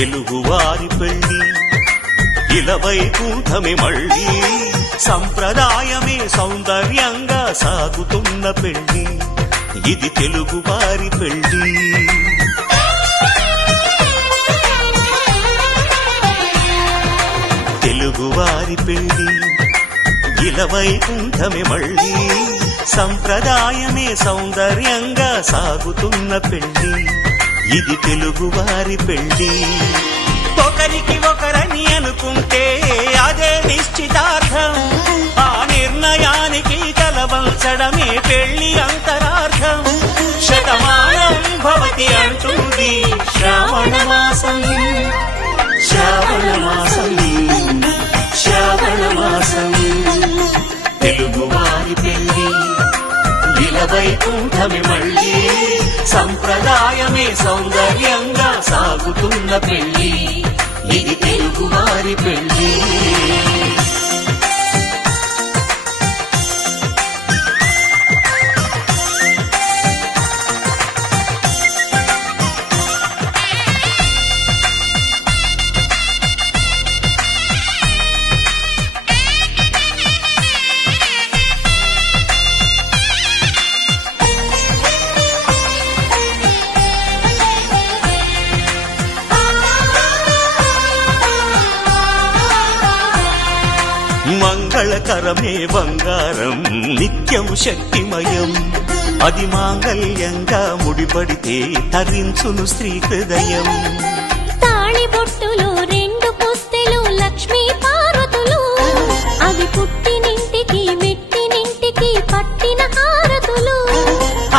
తెలుగువారి పెళ్లి ఇలవైకుంఠమే మళ్ళీ సంప్రదాయమే సౌందర్యంగా సాగుతున్న పెళ్లి ఇది తెలుగువారి పెళ్లి. తెలుగువారి పెళ్లి ఇలవైకుంఠమే మళ్ళీ సంప్రదాయమే సౌందర్యంగా సాగుతున్న పెళ్లి ఇది తెలుగువారి పెళ్లి. ఒకరికి ఒకరని అనుకుంటే అదే నిశ్చితార్థం, ఆ నిర్ణయానికి తలవంచడమే పెళ్లి అంతరార్థం. శతమానం భవతి అంటుంది శ్రావణ మాసం, శ్రావణ మాసం, శ్రావణ మాసం. తెలుగువారి పెళ్లి ఇలవైకుంఠమే మళ్ళీ సంప్రదాయమే సౌందర్యంగా సాగుతున్న పెళ్లి ఇది తెలుగువారి పెళ్లి. మంగళకరమే బంగారం నిత్యం శక్తిమయం, అది మాంగళ్యంగా ముడిపడితే తరించును స్త్రీ హృదయం. తాళి బొట్టులో రెండు పుస్తెలు లక్ష్మీ పార్వతులు, అవి పుట్టినింటికి మెట్టినింటికి పట్టిన హారతులు.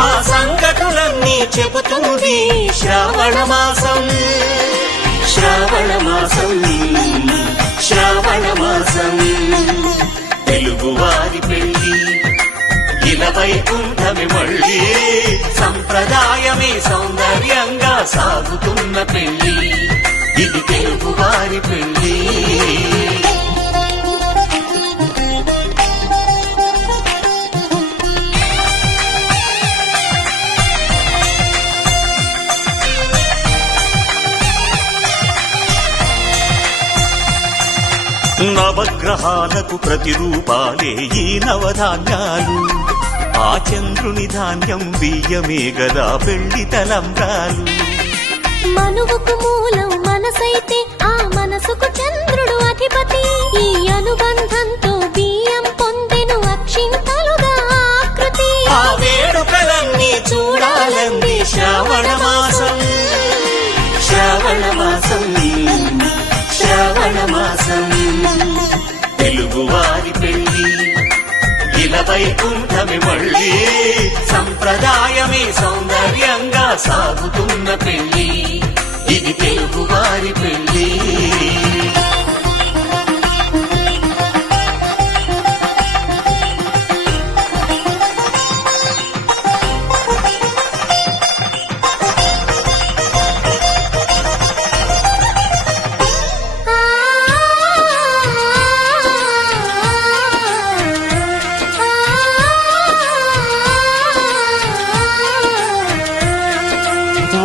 ఆ సంగతులన్నీ చెబుతుంది శ్రావణ మాసం, శ్రావణ మాసం, శ్రావణ మాసం. తెలుగువారి పెళ్లి ఇలవైకుంఠమే మళ్ళీ సంప్రదాయమే సౌందర్యంగా సాగుతున్న పెళ్లి ఇది తెలుగువారి పెళ్లి. నవగ్రహాలకు ప్రతిరూపాలే ఈ నవధాన్యాలు, ఆ చంద్రుని ధాన్యం బియ్యమే గదా పెళ్లి తలంబ్రాలు. మనువుకు మూలం మనసైతే ఆ మనసుకు చంద్రుడు అధిపతి, ఈ అనుబంధంతో బియ్యం పొందెను అక్షింతలుగా ఆకృతి. ఆ వేడుకలన్నీ చూడాలంది శ్రావణ మాసం, శ్రావణ మాసం, శ్రావణ మాసం. తెలుగువారి పెళ్లి ఇలవైకుంఠమే మళ్ళీ సంప్రదాయమే సౌందర్యంగా సాగుతున్న పెళ్లి ఇది తెలుగువారి పెళ్లి.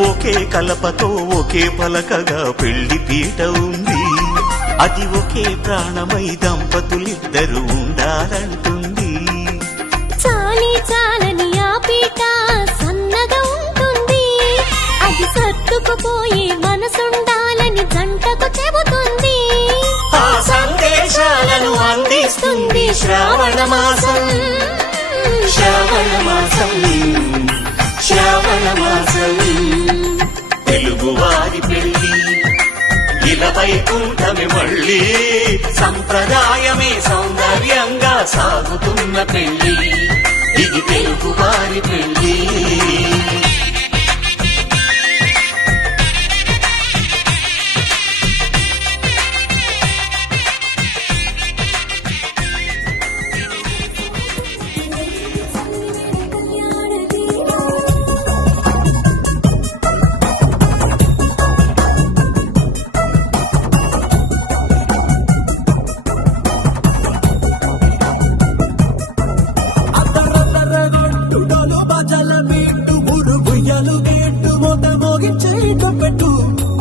ఒకే కలపతో ఒకే పలకగా పెళ్లి పీట ఉంది, అది ఒకే ప్రాణమై దంపతులిద్దరూ ఉండాలంటుంది. చాలి చాలని ఆ పీట సన్నగా ఉంటుంది, అది సర్దుకుపోయే మనసుండాలని జంటకు చెబుతుంది. ఆ సందేశాలను అందిస్తుంది శ్రావణ మాసం, శ్రావణ మాసం, శ్రావణ మాసం. తెలుగువారి పెళ్లి ఇలవైకుంఠమే మళ్ళీ సంప్రదాయమే సౌందర్యంగా సాగుతున్న పెళ్లి ఇది తెలుగువారి పెళ్లి.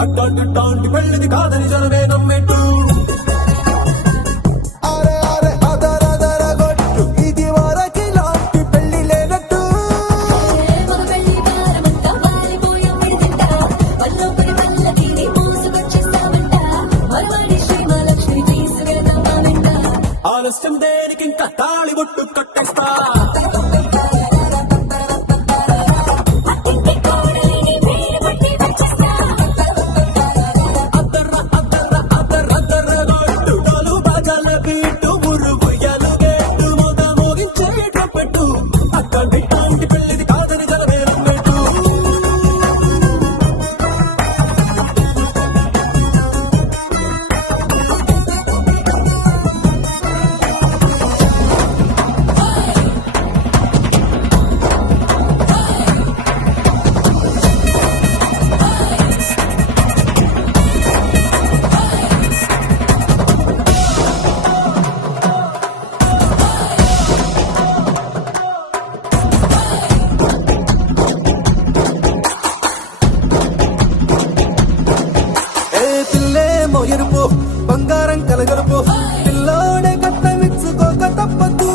అట్ట ఇట్టాంటి పెళ్లిది కాదని జనమే నమ్మెట్టు అరే అరే అదరదర గొట్టు ఇది వరకి లాంటి పెళ్లి లేనట్టు మగ పెళ్లి వారమంతా వాలిపోయాడు తింట వల్లోపరి పల్లకిని మోసుకొచ్చేస్తామంట మరవాడి శ్రీమహాలక్ష్మి తీసుకెళ్తామా వెంట ఆలస్యం దేనికి ఇంకా తాళి బొట్టు కట్టేస్తా ఎరుపు బంగారం కలగలుపు పిల్లోడే కట్టమిచ్చుకోక తప్పదు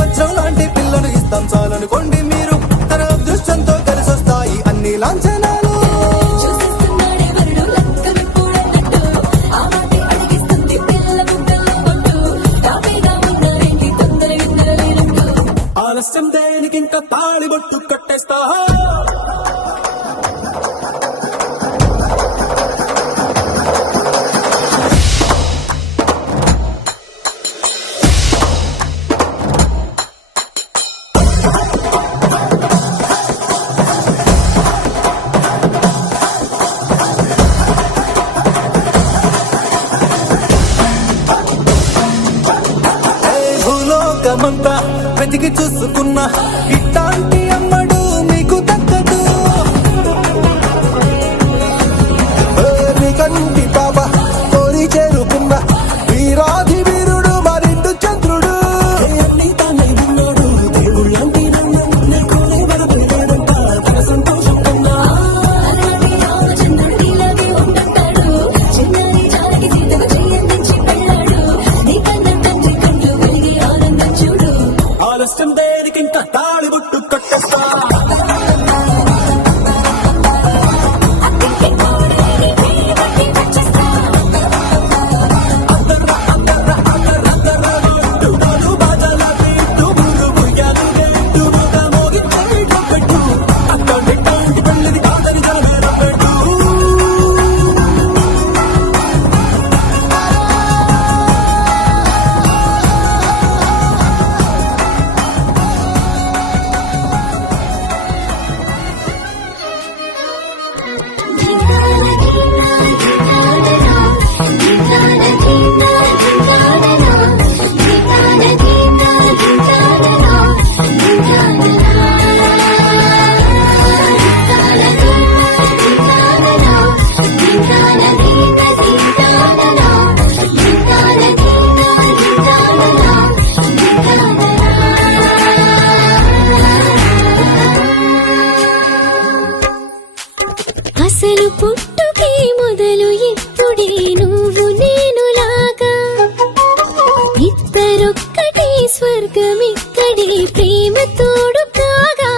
వచ్చం లాంటి పిల్లను ఇస్తాం చాలనుకోండి మీరు తన అదృష్టంతో కలిసొస్తాయి అన్ని లాంఛనాలు ఆలస్యం దేనికి ఇంకా తాళి బొట్టు కట్టేస్తా భూలోకమంతా వెతికి చూసుకున్నా ఇట్లాంటి అమ్మడు మీకు దక్కదు కంటి పాప కోరి చేరుకున్న వీరాధి వీరుడు మరిండు చంద్రుడు అన్ని తానే ఉన్నాడు దేవుళ్ళంటి సంతోషం కన్నా ఆలస్యం దేనికి ఇంకా తాళి బొట్టు కట్టేస్తా అసలు పుట్టుకే మొదలు ఇప్పుడే నువ్వు నేనులాగా ఇద్దరొక్కటే స్వర్గం ఇక్కడే ప్రేమ తోడు కాగా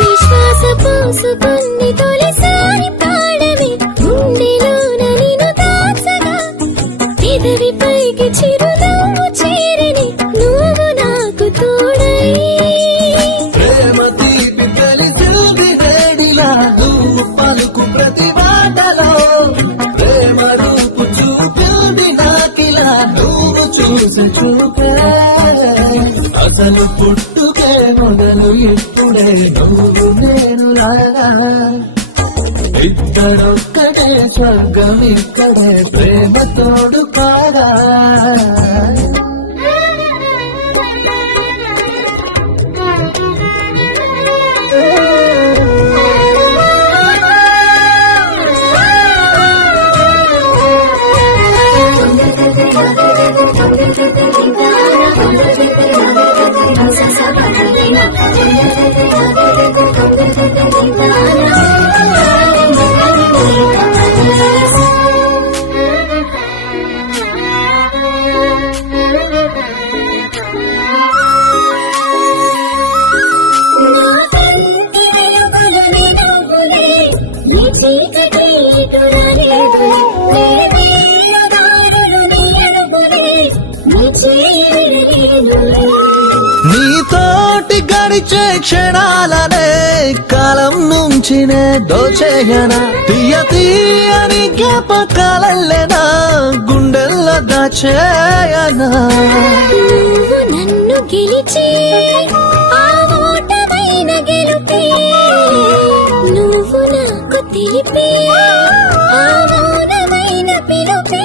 నిశ్వాస పోసుకుని తొలిసారి పాడవి గుండెలోన నిన్ను దాచగా పెదవి పైకి చిరునవ్వు చేరని నువ్వు నాకు తోడై ప్రేమ తీపి కలిసింది వేడిలా నువ్వు పలుకు ప్రతి మాటలో ప్రేమ రూపు చూపింది నాకిలా నువ్వు చూసి చూపే అసలు పుట్టుకే మొదలు ఇప్పుడే నువ్వు నేను లాగా ఇక్కడొక్కడే స్వర్గం ఇక్కడే ప్రేమ తోడు కాగా Thank you. గడిచే క్షణాలనే కాలం నుంచి నే దోచేయనా తీయ తీయని జ్ఞాపకాలెనా గుండెల్లో దాచేయనా నువ్వు నన్ను గెలిచి ఆ ఓటమైన గెలుపే నువ్వు నాకు తెలిపే ఆ మౌనమైన పిలుపే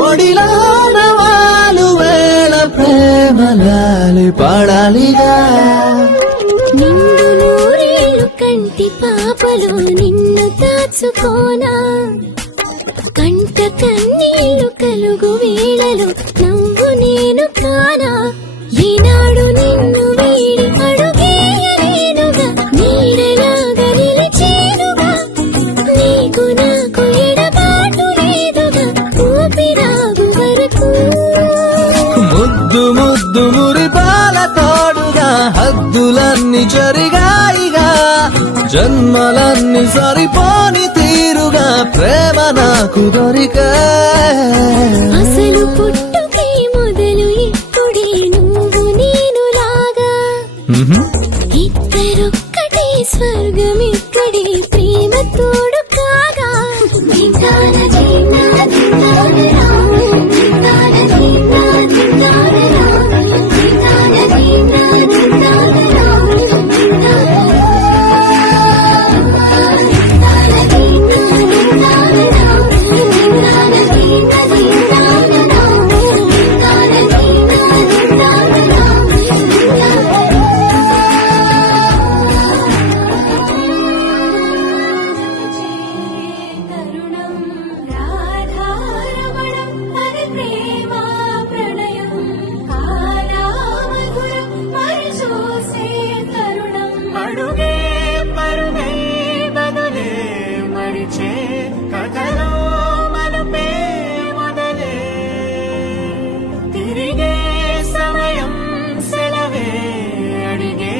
ఒడిలోన వాలు వేళ ప్రేమలాలి పాడాలిగా నిండు నూరేళ్ళు కంటి పాపలు నిన్ను దాచుకోనా కంట కన్నీళ్లు కలుగు వేళలో నవ్వు నేను కానా ఈనాడు నిన్ను వీడి అడుగేయలేనుగా నీడలాగా నిలిచేనుగా నీకు నాకు ఎడబాటు లేదుగా ఊపిరాగు వరకు ముద్దు ముద్దు మురిపాల తోడుగా హద్దులన్నీ జరిగాయిగా జన్మలన్నీ సరిపోని తీరుగా ప్రేమ నాకు దొరికా అసలు పుట్టుకే మొదలు ఇప్పుడే నువ్వు నేను లాగా ఇద్దరొక్కటే స్వర్గం ఇక్కడే ప్రేమ తోడు కాగా దిందాన దిందాన దిందాన రామ దిందాన దిందాన దిందాన రామ దిందాన దిందాన దిందాన రామ దిందాన అడుగే పరుగే బదులే మరిచే కథలో మనపే మొదలే తిరిగే సమయం సెలవే అడిగే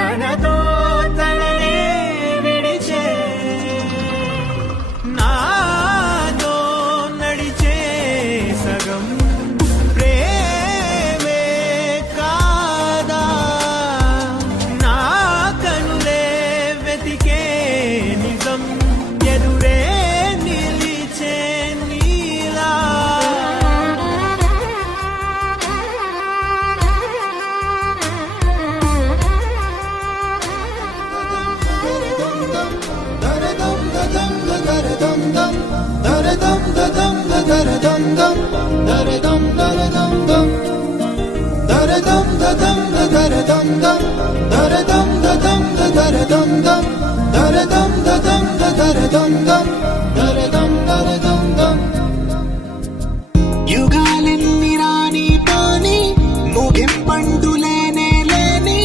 తనతో తననే విడిచే నాతో నడిచే సగం ప్రేమే కాదా నా కనులే వెతికే నిజం ఎదురే నిలిచే నీలా యుగాలెన్ని రాని పాని ముగింపండు లేనే లేని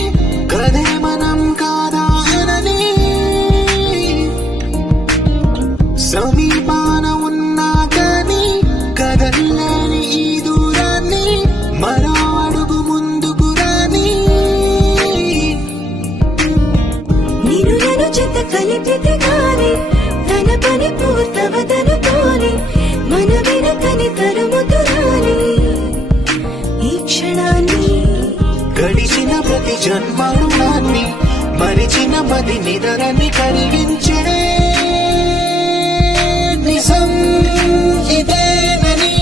కదే మనం కాదా అనని సమీపాన ఉన్నా కానీ కదల్లేని ఈ దూరాన్ని మరో అడుగు ముందుకు రాని నిన్ను నన్ను చెత్త కలిపితే గాని తన పని పూర్తవదనుకోని మన వెనకని తరుముతురాని ఈ క్షణాన్ని గడిచిన ప్రతి జన్మరుణాన్ని మరిచిన మది నిదరని కరిగించే నిజం ఇదేనని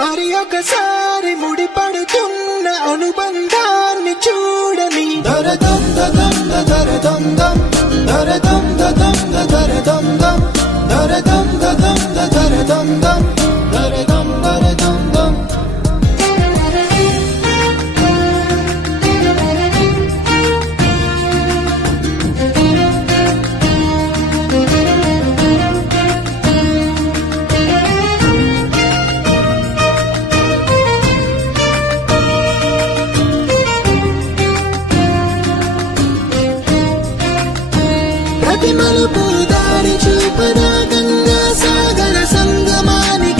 మరి ఒకసారి ముడిపడుతున్న అనుబంధాన్ని చూడని దరదం దదం దరదం దం దరదం దదం దరదం దం దరదం దదం దరదం దం దరదం దరదం దం ప్రతి మలుపు దారి చూపదా గంగా సాగర సంగమానికి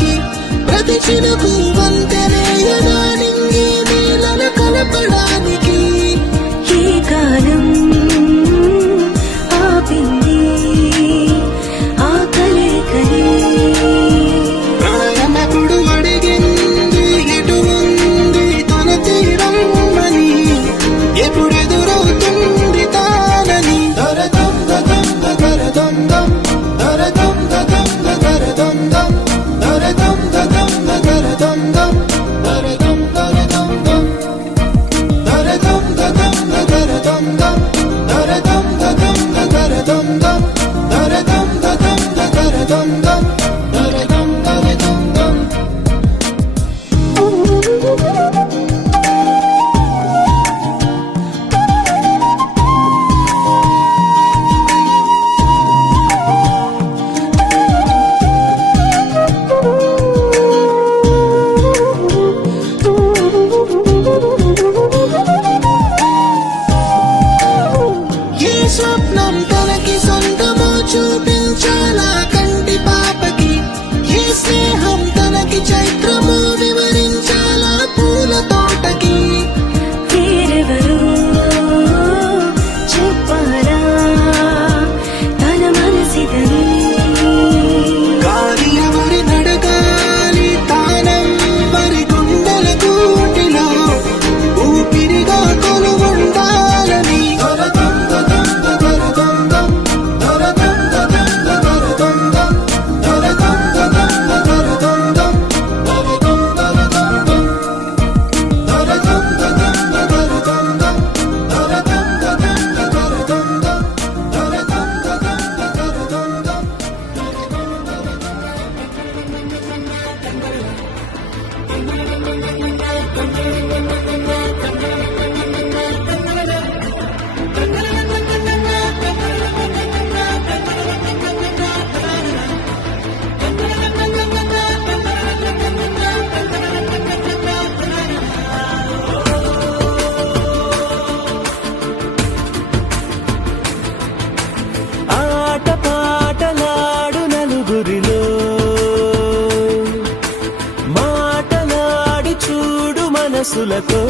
మనసులతో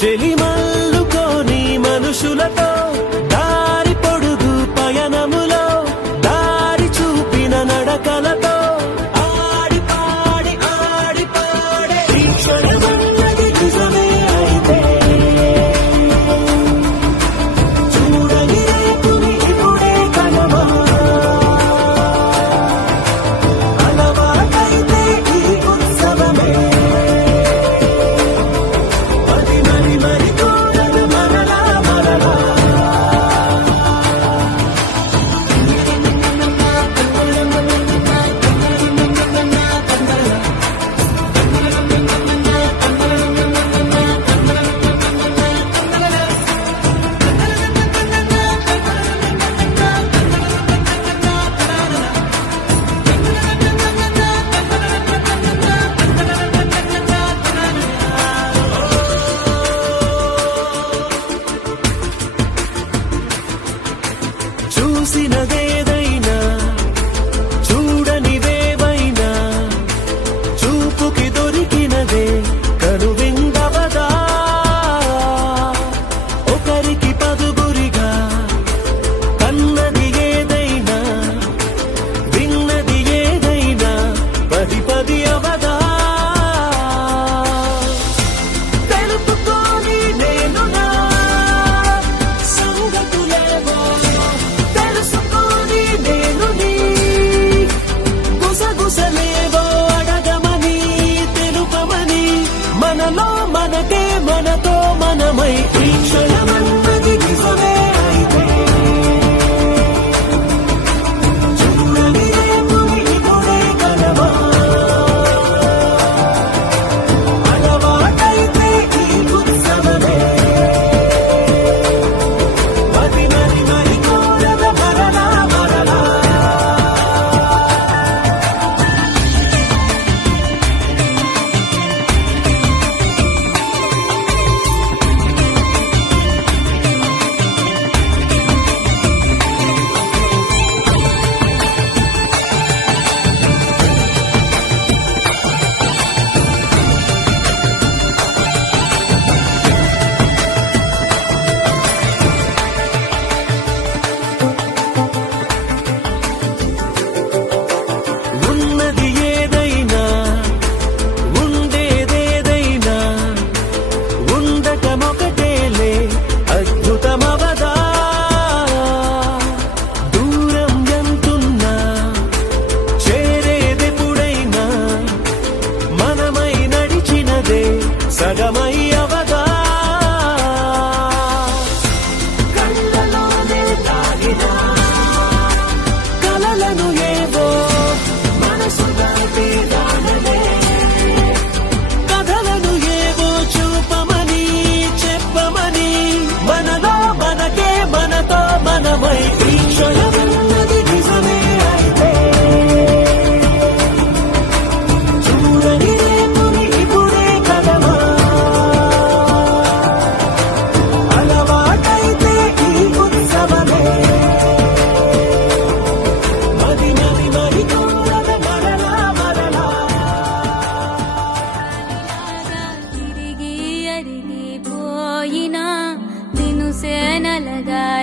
చెలిమల్లుకోని మనుషులతో దారి పొడుగు పయనములో దారి చూపిన నడకలతో ఆడి పాడి ఈ క్షణమన్నది నిజమే అయితే చూడని రేపుని ఇప్పుడే కలవా అలవాటైతే ఈ ఉత్సవమే మరి కోరదు మరలా మరలా చూసినదేదైనా చూడనివేవైనా చూపుకి దొరికినదే కనువిందవదా ఒకరికి పదుగురిగా కన్నది ఏదైనా విన్నది ఏదైనా పది పది అవదా తెలుపుకోని నేను నా సంగతులేవో తెలుసుకొని నేను నీ గుసగుసలేవో అడగమని తెలుపమని మనలో మనకే మనతో మనమై ఈ క్షణమన్నది నిజమే అయితే చూడని రేపుని ఇప్పుడే కలవా అలవాటైతే ఈ ఉత్సవమే మరి కోరద మరలా మరలా ఉన్నది ఏదైనా ఉండేదేదైనా ఉండటమొకటేలే అద్భుతమవదా దూరం ఎంతున్నా చేరేదెప్పుడైనా మనమై నడిచినదే సగమై అవదా కళ్ళలోనే దాగిన కలలను ఏవో మనసు దాటి రానలే కథలను ఏవో చూపమని చెప్పమని మనలో మనకే మనతో మనమై ఈ క్షణమన్నది నిజమే అయితే చూడని రేపుని ఇప్పుడే కలవా అలవాటైతే ఈ ఉత్సవమే మరి కోరద మరలా మరలా తిరిగి అరిగిపోయినా నిన్ను సేనలగాలేదులే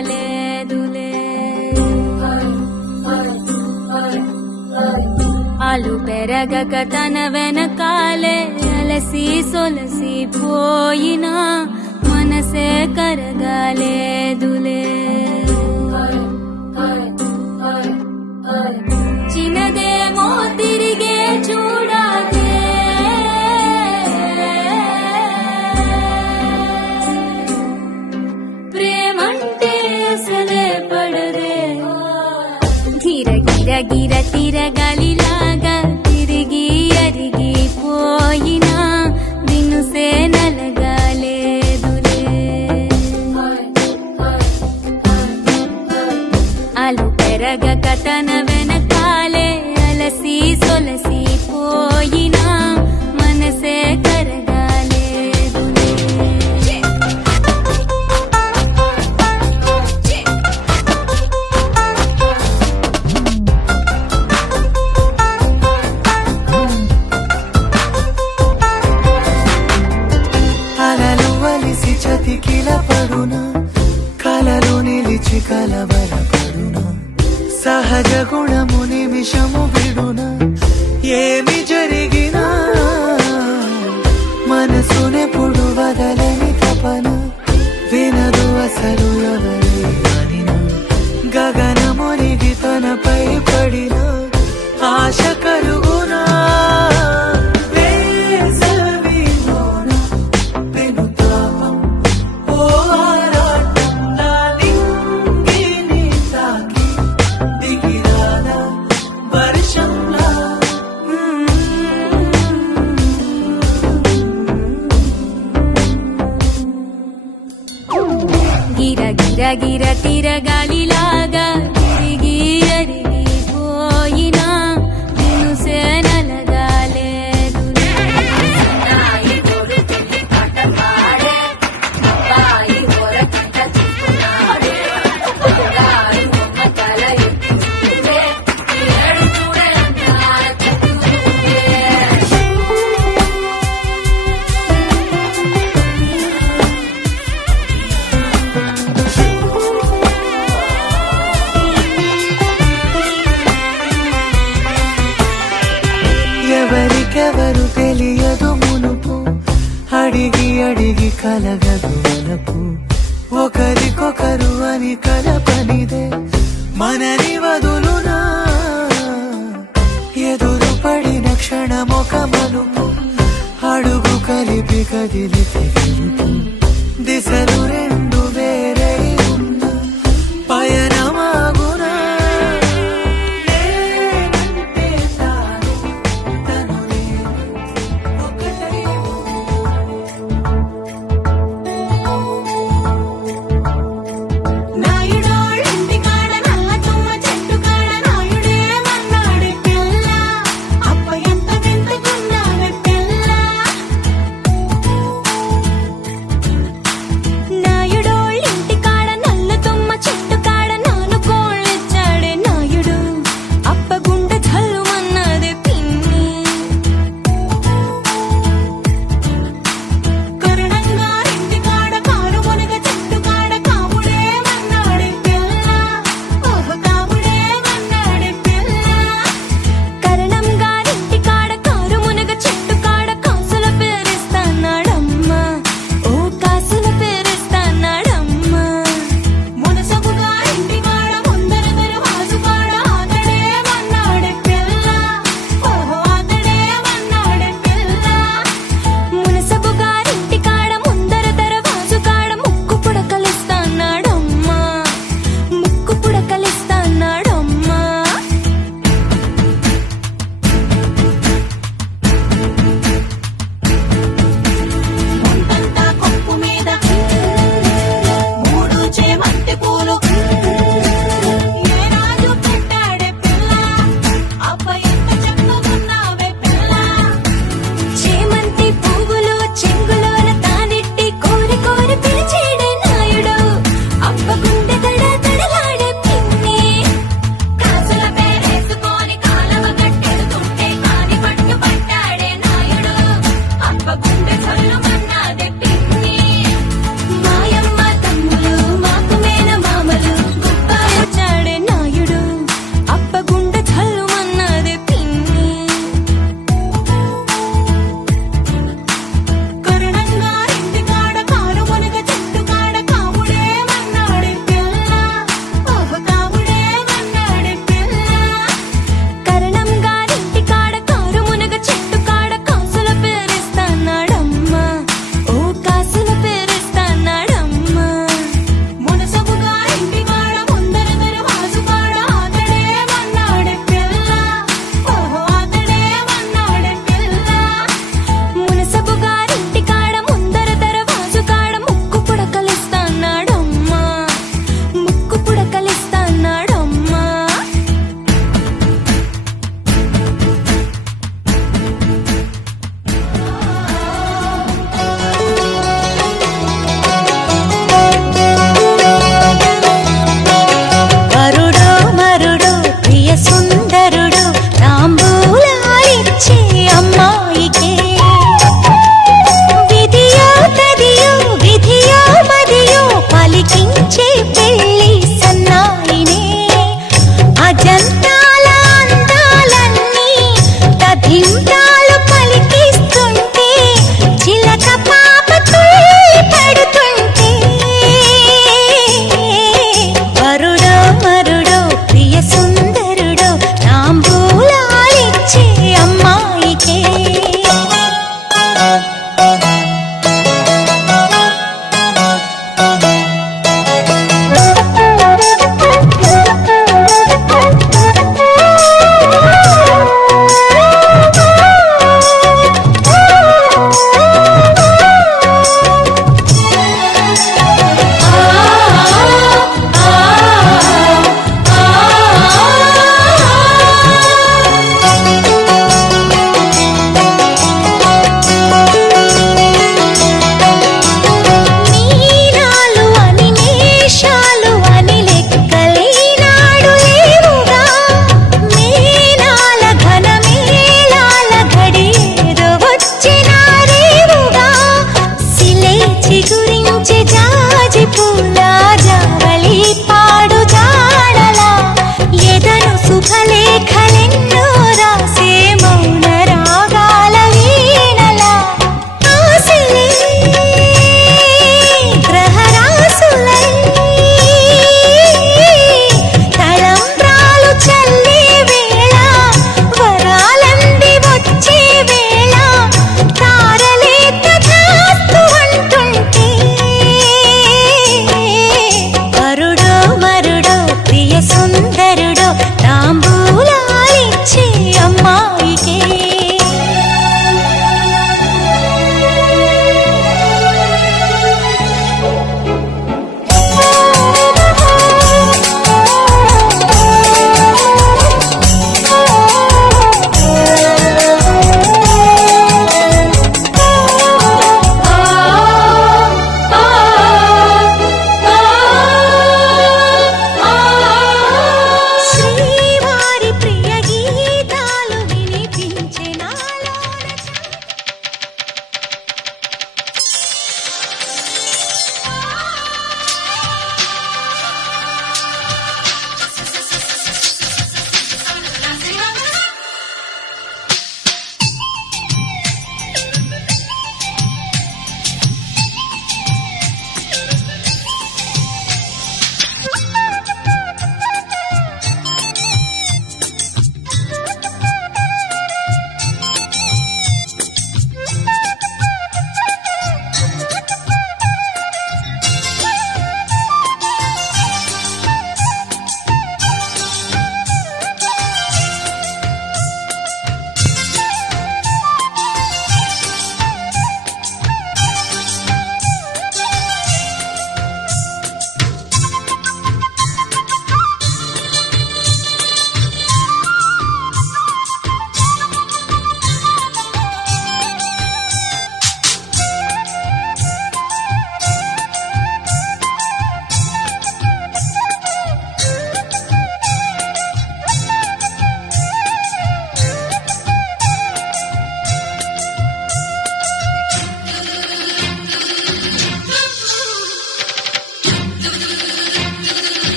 అలు పెరగక తన వెనకాలే అలసి సొలసి పోయినా మనసే కరగాలేదులే చిన్నదేమో తిరిగే చూడాలే ప్రేమంటే అసలే పడదే గిర గిర గిర తిరగలిలాగా తిరిగి అరిగిపోయినా నిన్ను సేనలగాలేదులే అలు పెరగక తన వెనకాలే అలసి సొలసి పోయినా మనసే కరగాలేదులే నిమిషము విడునా ఏమి జరిగినా మనసునెప్పుడు వదలని తపన వినదు అసలు ఎవరి అనినా గగనమునిగి తనపై పడిన ఆశ కలుగునా వేసవిలోన పెనుతాపం ఓ ఆరాటం నా నింగిని తాకి దిగిరాదా వర్షంలా గిర గిర గిర తిరగాలిలాగా తిరిగి అరిగిపోయినా నిన్నుసే నలగాలేదు ఎవరికెవరు తెలియదు మునుపు అడిగి అడిగి కలగదు వలపు ఒకరికొకరు అని కలపనిదే మనని వదులునా ఎదురు పడిన క్షణమొక మలుపు అడుగు కలిపి కదిలితే గెలుపు దిశలు రెండు వేరే ఉన్న పయనమాగునా నేనంటే తాను తను నేను ఒకటై నాయుడోళ్ళింటి కాడ నల్ల తుమ్మ చెట్టు కాడ నాయుడే మన్నాడు పిల్ల అప్ప ఎంత వింతకున్నావే పిల్ల నా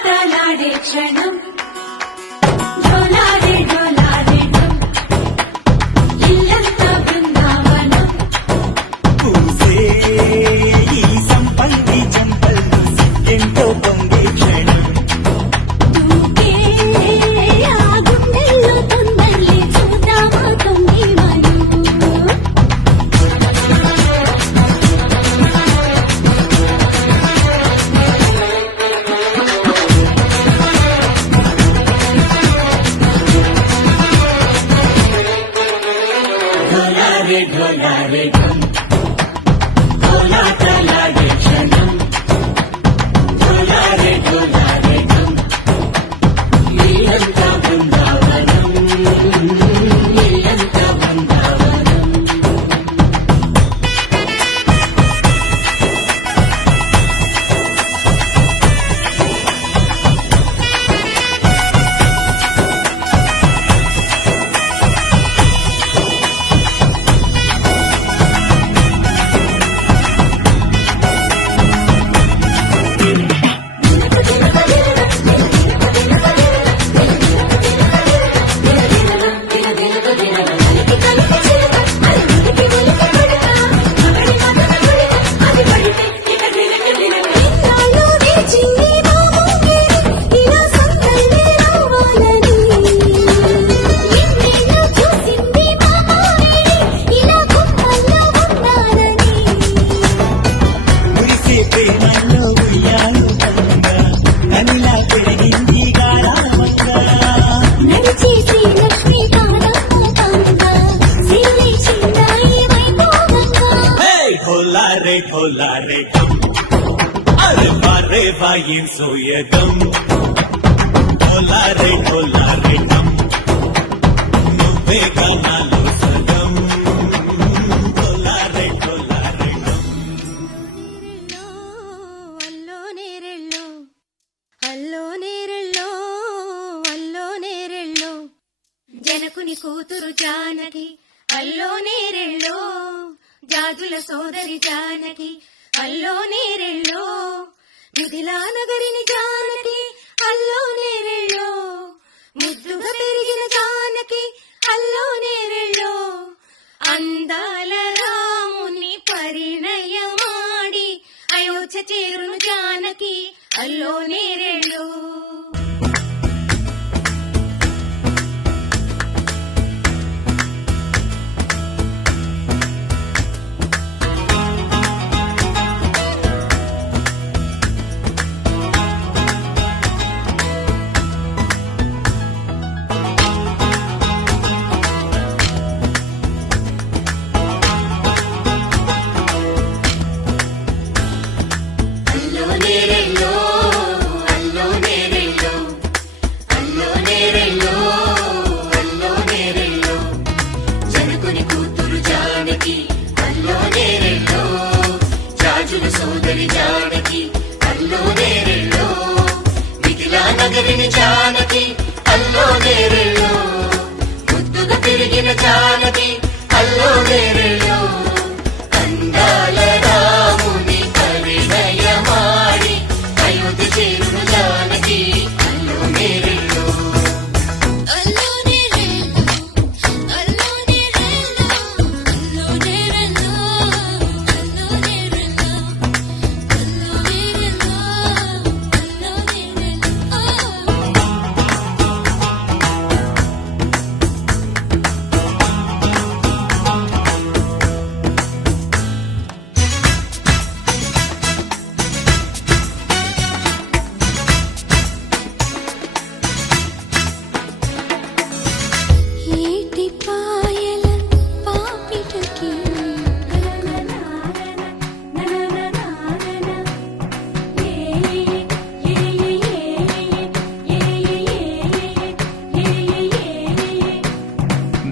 కోలాటలాడే క్షణం డోలాడే డోలాడే ఇల్లంతా బృందావనం పూసే ఈ సంపల్లి చంపల్లి ఎంతో పొంగే క్షణం తూకే ఆ గుండెల్లో తొందరలే చూద్దామా తొంగి మనం ఢోలారే ఢోలారే ఢమ్ కోలాటలాడే క్షణం ఢోలారే ఢోలారే ఢమ్ ఇల్లంతా బృందావనం ఇల్లంతా బృందావనం మురిసే ప్రేమల్లో ఉయ్యాలు పంగా ననిలా పెరిగింది గారామంగా ఢోలారే ఢోలారే ఢమ్ అరే బారే వాయిం సోయగం ఢోలారే ఢోలారే ఢమ్ నువ్వే గానాలో సగం ఢోలారే ఢోలారే ఢమ్ అల్లో నేరెళ్ళో అల్లో నేరెళ్ళో అల్లో నేరెళ్ళో జనకుని కూతురు జానకి అల్లో నేరెళ్ళో జాజుల సోదరి జానకి అల్లో నేరెళ్ళో మిథిలా నగరిని జానకి అల్లో నేరెళ్ళో ముద్దుగా పెరిగిన జానకి అల్లో నేరెళ్ళో అందాల రాముని పరిణయమాడి అయోధ్య చేరును జానకి అల్లో నేరెళ్ళో సోదరి జానకి అల్లో నేరెళ్ళో మిథిలా నగరిని జానకి అల్లో నేరెళ్ళో ముద్దుగా పెరిగిన జానకి అల్లో నేరెళ్ళో అందాల రాముని పరిణయమాడి అయోధ్య చేరును జానకి అల్లో నేరెళ్ళో అల్లో నేరెళ్ళో అల్లో నేరెళ్ళో అల్లో నేరెళ్ళో అల్లో నేరెళ్ళో అల్లో నేరెళ్ళో అల్లో నేరెళ్ళో ఏటి పాయల పాపిటకి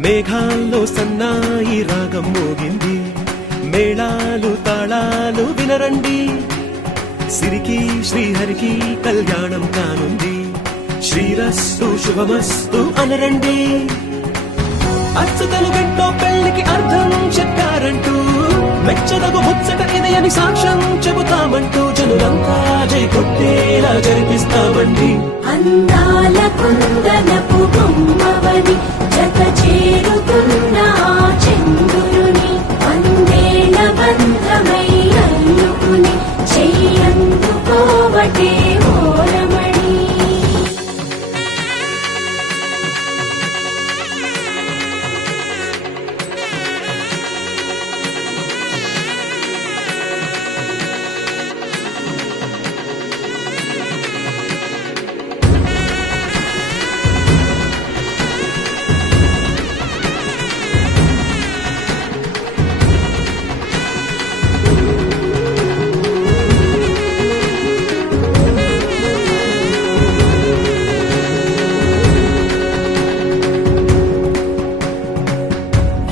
మేఘాల్లో సన్నాయి రాగం మోగింది మేళాలు తాళాలు వినరండి సిరికి శ్రీహరికి కళ్యాణం కానుంది శ్రీరస్తు శుభమస్తు అనరండి అచ్చుతలు గంటో పెళ్లికి అర్థం చెప్పారంటూ మెచ్చదగు ముచ్చట ఇది అని సాక్ష్యం చెబుతామంటూ జనులంతా జై కొట్టేలా జరిపిస్తామండి. అందాల కుందనపు బొమ్మవని జత చేరుతున్న ఆ చంద్రుని వందేల బంధమై అల్లుకుని చెయ్యందుకోవటే ఓరమణి.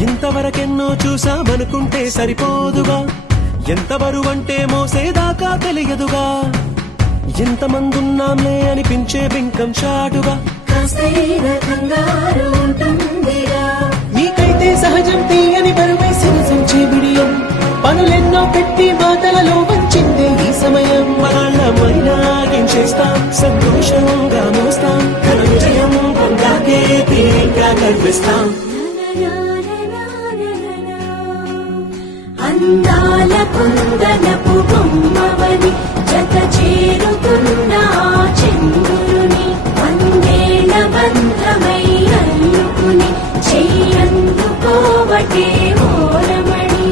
ఇంతవరకెన్నో చూసామనుకుంటే సరిపోదుగా, ఎంత బరువంటే మోసేదాకా తెలియదుగా, ఎంతమందున్నాంలే అనిపించే బింకం చాటుగా. కాస్తైన కంగారు ఉంటుందిరా, నీకైతే సహజం తీయని బరువై సిరసించే బిడియం, పనులెన్నో పెట్టి మాటలలో వంచిందే ఈ సమయం. వాళ్ళమైనా ఏం చేస్తాం, సంతోషంగా మోస్తాం, ఘన విజయం పొందాకే తీరిగ్గా కనిపిస్తాం. అందాల కుందనపు బొమ్మవని జత చేరుతున్న ఆ చంద్రుని వందేల బంధమై అల్లుకుని చెయ్యందుకోవటే ఓరమణి.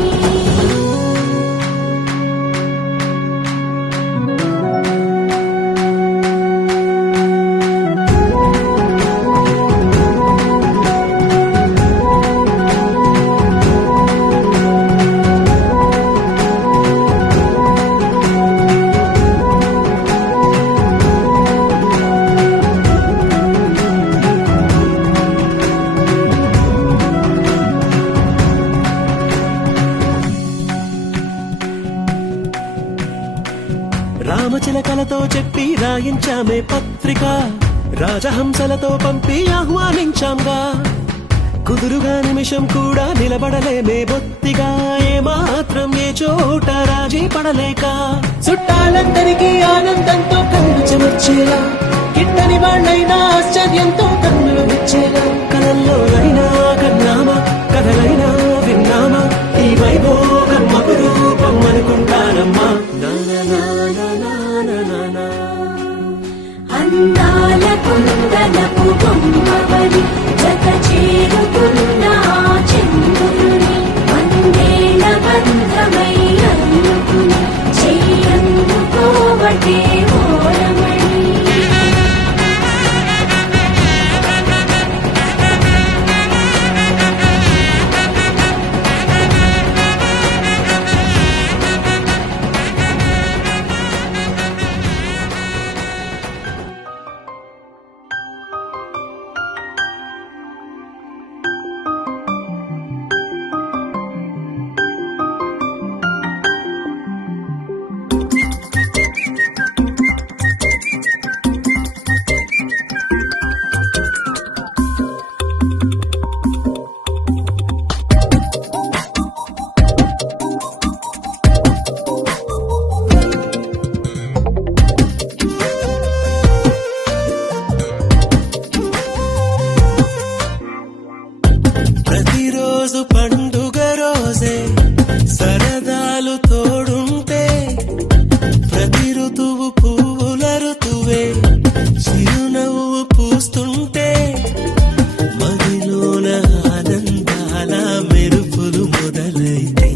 రామచిలకలతో చెప్పి రాయించామే పత్రిక, రాజహంసలతో పంపి ఆహ్వానించాంగా, కుదురుగా నిమిషం కూడా నిలబడలేమే బొత్తిగా, ఏమాత్రం ఏ చోట రాజీ పడలేక. చుట్టాలందరికీ ఆనందంతో కళ్ళు చెమర్చేలా, గిట్టని వాళ్ళైనా ఆశ్చర్యంతో కన్నులు విచ్చేలా. కలల్లోనైనా కన్నామా, కథలైనా విన్నామా, ఈ వైభోగం అపురూపం అనుకుంటానమ్మా. అందాల కుందనపు బొమ్మవని జత చేరుతున్న ఆ చంద్రుని వందేల బంధమై అల్లుకుని చెయ్యందుకోవటే ఓరమణి. ప్రతిరోజు పండుగ రోజే సరదాలు తోడుంటే, ప్రతి ఋతువు పువ్వుల ఋతువే చిరునవ్వు పూస్తుంటే, మదిలోన ఆనందాల మెరుపులు మొదలైతే,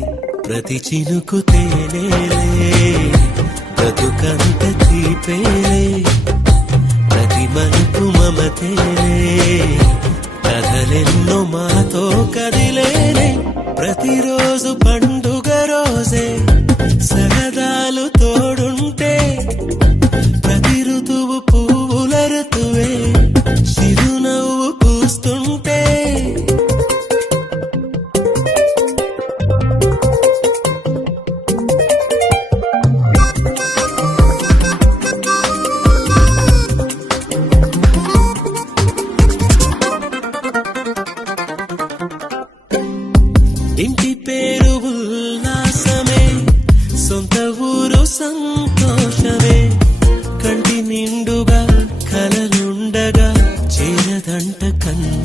ప్రతి చినుకు తేనేలే బ్రతుకంత తీపేలే, ప్రతి మలుపు మమతేలే కథలెన్నో మాతో కదిలేనే. ప్రతిరోజు పండుగ రోజే సరదాలు తోడుంటే, ప్రతి ఋతువు పువ్వుల ఋతువే చిరునవ్వు పూస్తుంటే,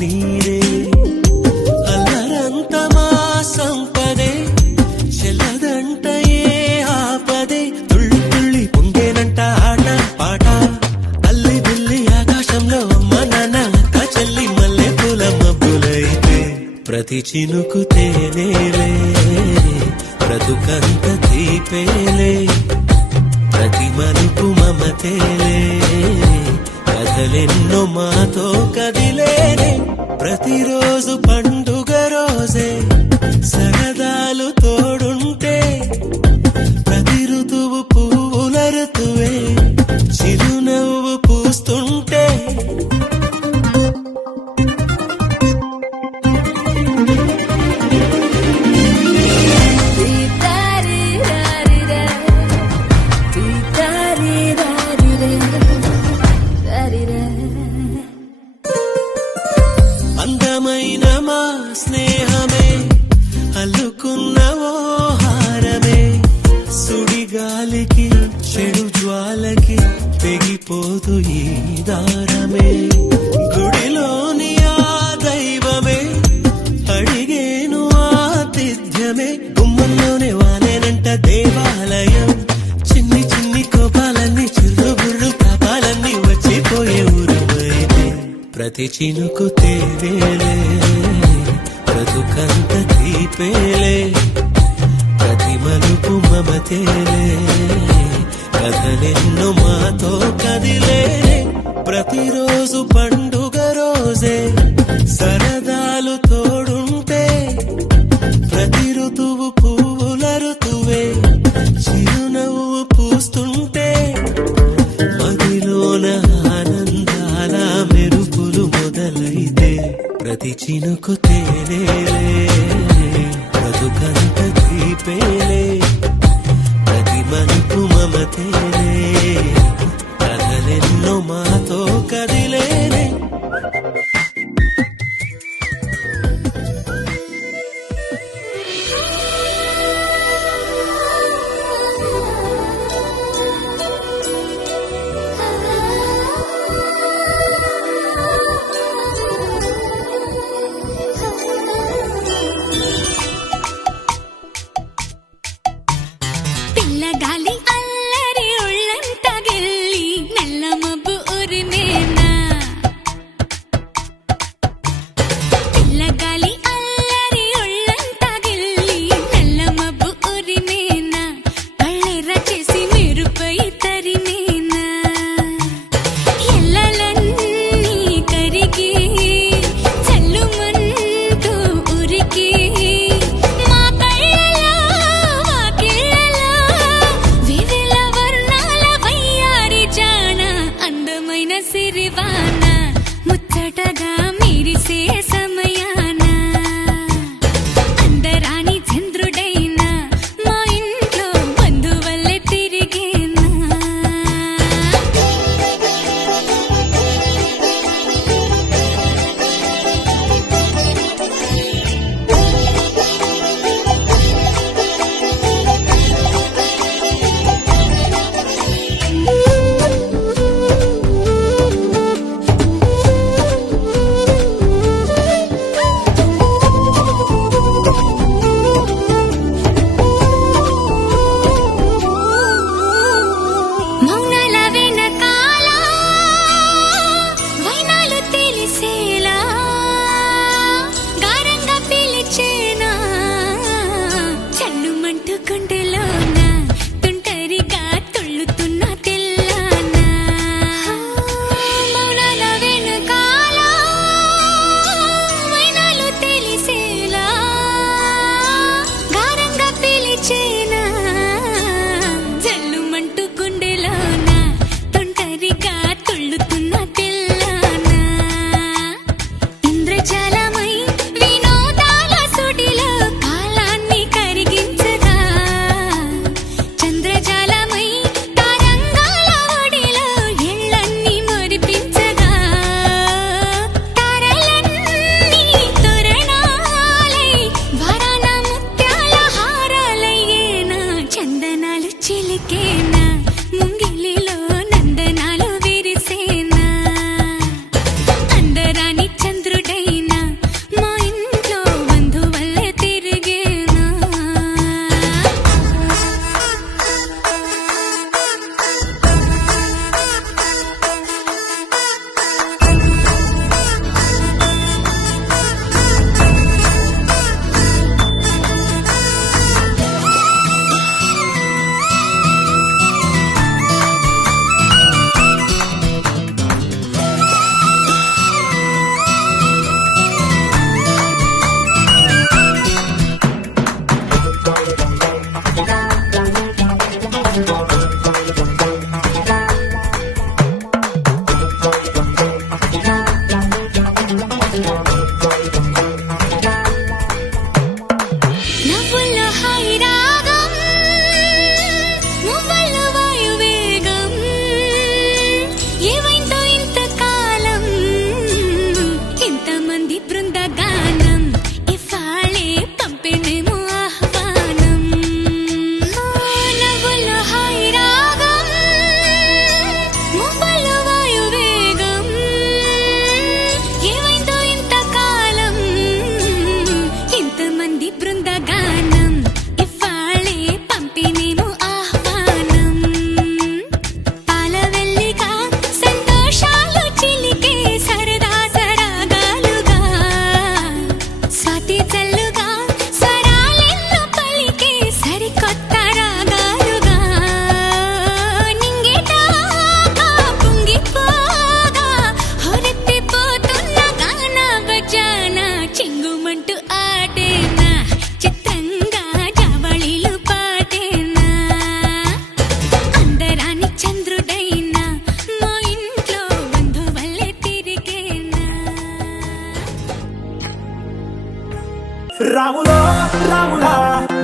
నీరే అల్లరంత మా సంపదే చెల్లదంట ఏ ఆపదే తుళ్ళి తుళ్ళి పొంగేనంట ఆట పాట అల్లి బిల్లి ఆకాశంలో అమ్మ నాన్న అక్క చెల్లి మల్లె పూల మబ్బులైతే ప్రతి చినుకు తేనేలే బ్రతుకంత తీపేలే ప్రతి మలుపు మమతేలే కథలెన్నో మాతో కదిలేనే ప్రతిరోజు పండుగ రోజే సరదాలు తోడుంటే ప్రతి ఋతువు పువ్వుల ఋతువే చిరునవ్వు పూస్తుంటే అందమైన మా స్నేహమే అల్లుకున్న ఓ హారమే సుడిగాలికి చెడు జ్వాలకి తెగిపోదు ఈ దారమే గుడిలోని ఆ దైవమే అడిగేను ఆతిథ్యమే గుమ్మంలోనే వానేనంట దేవాలయం చిన్ని చిన్ని కోపాలన్నీ చిల్లు బుర్రు తాపాలన్నీ వచ్చిపోయే ఊరమైతే ప్రతి చినుకు తేవేలే బ్రతుకంత తీపేలే ప్రతి మలుపు మమతేలే కథలెన్నో మాతో కదిలే ప్రతిరోజు పండుగ రోజే సరదాలు తోడుంటే ప్రతి ఋతువు పువ్వుల ఋతువే చిరునవ్వు పూస్తుంటే మదిలోన ఆనందాల మెరుపులు మొదలైతే ప్రతి చినుకు తేనేలే బ్రతుకంత తీపేలే ప్రతి మలుపు మమతేలే కథలెన్నో మాతో కదిలేనే పిల్లగాలి అల్లరి ఒళ్ళంత గిల్లి నల్ల మబ్బు ఉరిమేనా పిల్లగాలి అల్లరి ఒళ్ళంత గిల్లి నల్ల మబ్బు ఉరిమేనా కళ్ళెర్ర చేసి మెరుపై తరిమేనా ఎల్లలన్నీ కరిగి చల్లుమంటూ ఉరికి మా కళ్ళలో వాకిళ్ళలో వివిధ వర్ణాల వయ్యారి జాణ అందమైన సిరివాన ముచ్చటగా మెరిసే సమయాన అందరాని చంద్రుడైనా మా ఇంట్లో బంధువల్లే తిరిగేనా రాములో రాములా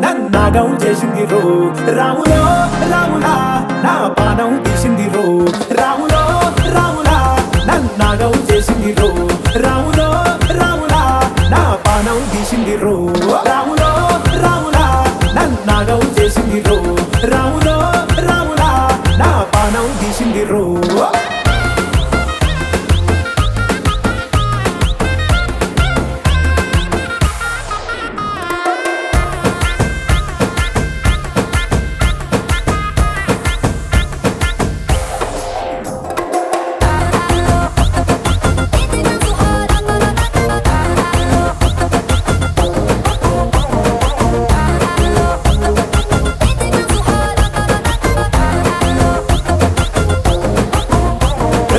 నన్నాగం చేసింది రో రాములో రాములా నా పానం తీసింది రో రాములో రాములా నన్నాగం చేసింది రో రాములో రాములా నా పానం తీసింది రో రాములో రాములా నన్నాగం చేసింది రో రాములో రాములా నా పానం తీసింది రో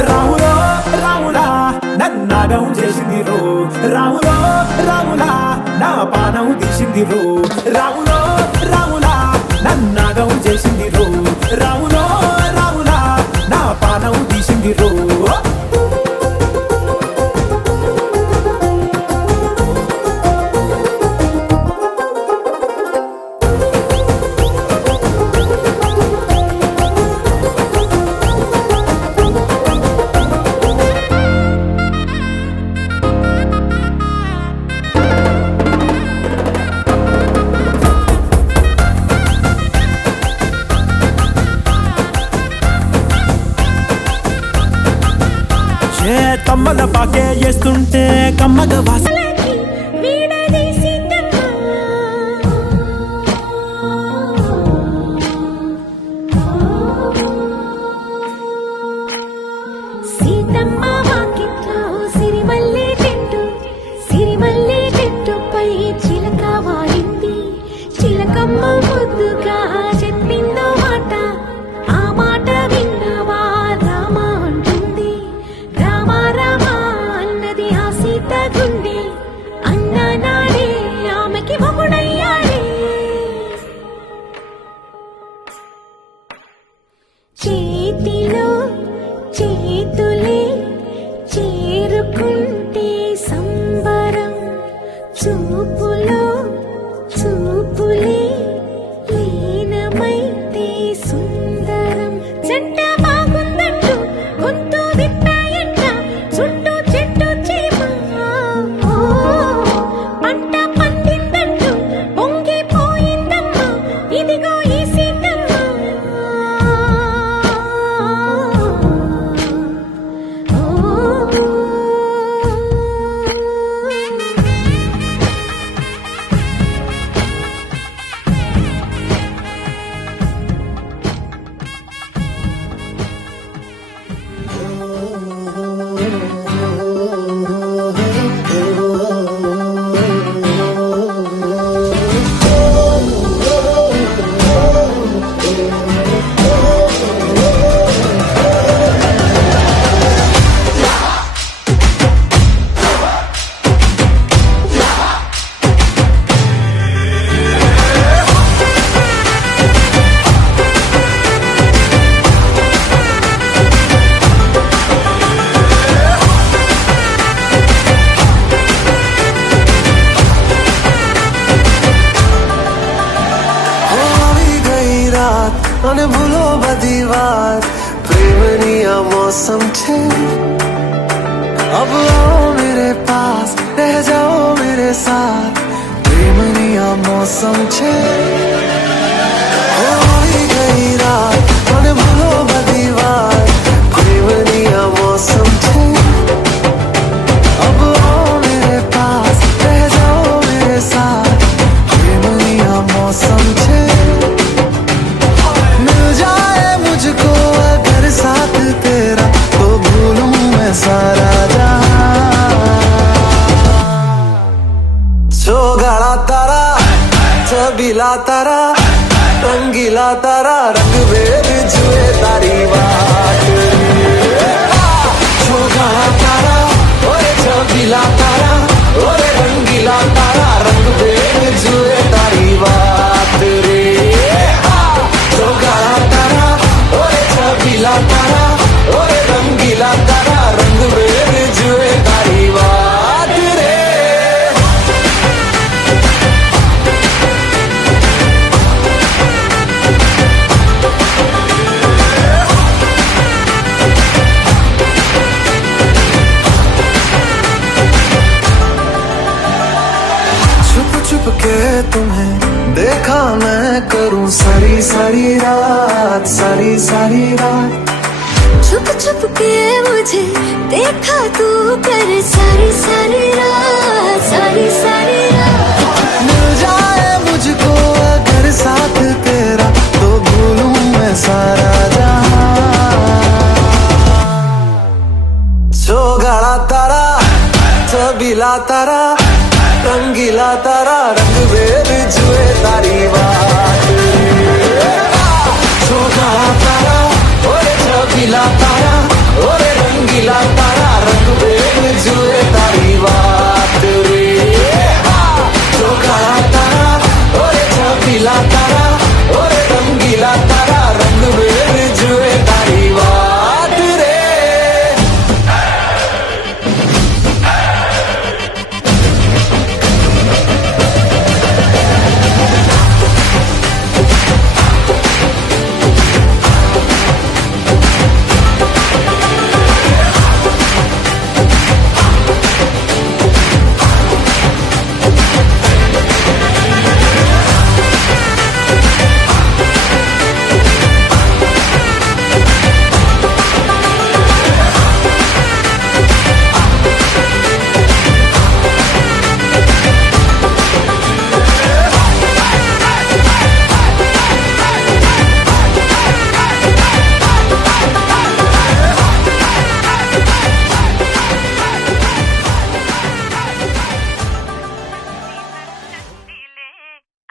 రాములో రాములా నన్నాగం చేసింది రో రాములో రాములా నా పానం తీసింది రో రాములో రాములా నన్నాగం చేసింది రో రాములో రాములా నా పానం తీసింది రో తమ్మల పాకే చేస్తుంటే కమ్మగ వాసన వీడదీసి సీతమ్మ వాకిట్లో సిరిమల్లె చెట్టుపై చిలక వాడింది చిలకమ్మ ముద్దుగా చెప్పిందో మాట ఆ మాట విన్నవా రామ అంటుంది రామ రామ అన్నది ఆ సీత గుండె అన్న నాడే ఆమెకి మొగుడయ్యాడే చేతిలో చేతులే చేరుకుంటే సంబరం చూపులో చూపులే లీనమైతే సుందరం జంట బాగుందంటూ గొంతు విప్పాయంట చుట్టూ చెట్టు చీమ పంట పండిందంటూ పొంగిపోయిందమ్మా ఇదిగో ఈ సీతమ్మ અને ભૂલો બધી વાત પ્રેમની આ મૌસમ છે अब आओ मेरे पास रह जाओ मेरे साथ प्रेमनी आ मौसम छे होई गई रात અને ભૂલો બધી વાત પ્રેમની આ मौसम छे अब आओ मेरे पास रह जाओ मेरे साथ प्रेमनी आ मौसम छे मिल जाए मुझको अगर साथ तेरा तो भूलूं मैं सारा जहां चौगाड़ा तारा छबीला तारा रंगीला तारा रंग भेद जुए तारी बात चौगाड़ा तारा ओरे छबीला तारा ओरे रंगीला तारा रंग भेद जुए तारी बात रे चौगाड़ा तारा ओरे छबीला तारा ओरे रंगीला तारा रंग भेद जुए तारी बात रे से तुम्हें देखा मैं करूं सारी सारी रात, सारी सारी रात। छुप छुप के मुझे देखा तू कर सारी सारी रात, सारी सारी रात। मिल जाए मुझको अगर साथ तेरा तो भूलूं मैं सारा जहां। चौगाड़ा तारा, छबीला तारा, रंगीला तारा, रंग बेर जुए तारी बात। चौगाड़ा तारा, ओरे छबीला तारा, ओरे रंगीला तारा, रंग बेर जुए तारी बात रे। चौगाड़ा तारा, ओरे छबीला तारा, ओरे रंगीला तारा, रंग बेर जुए तारी बात रे।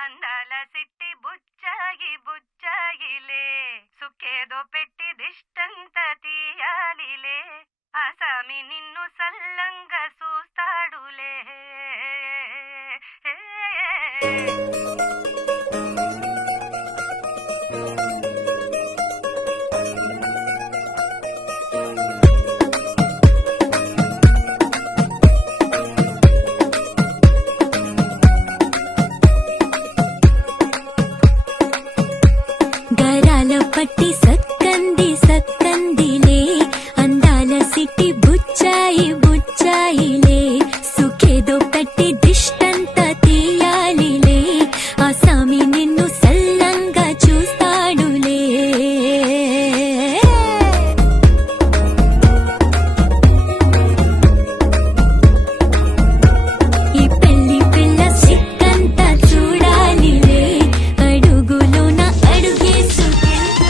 అందాల సిట్టి బుచ్చాయి బుచ్చాయిలే సుఖేదో పెట్టి దిష్టంత తీయాలిలే ఆసామి నిన్ను సల్లంగా చూస్తాడులే. గరాల పట్టి సక్కంది సక్కందిలే అందాల సిట్టి బుచ్చాయి బుచ్చాయిలే సుఖేదో పెట్టి దిష్టంత తీయాలిలే ఆసామి నిన్ను సల్లంగా చూస్తాడులే. ఈ పెళ్లి పిల్ల సిక్కంతా చూడాలిలే అడుగులోన అడుగేసుకెళ్తా.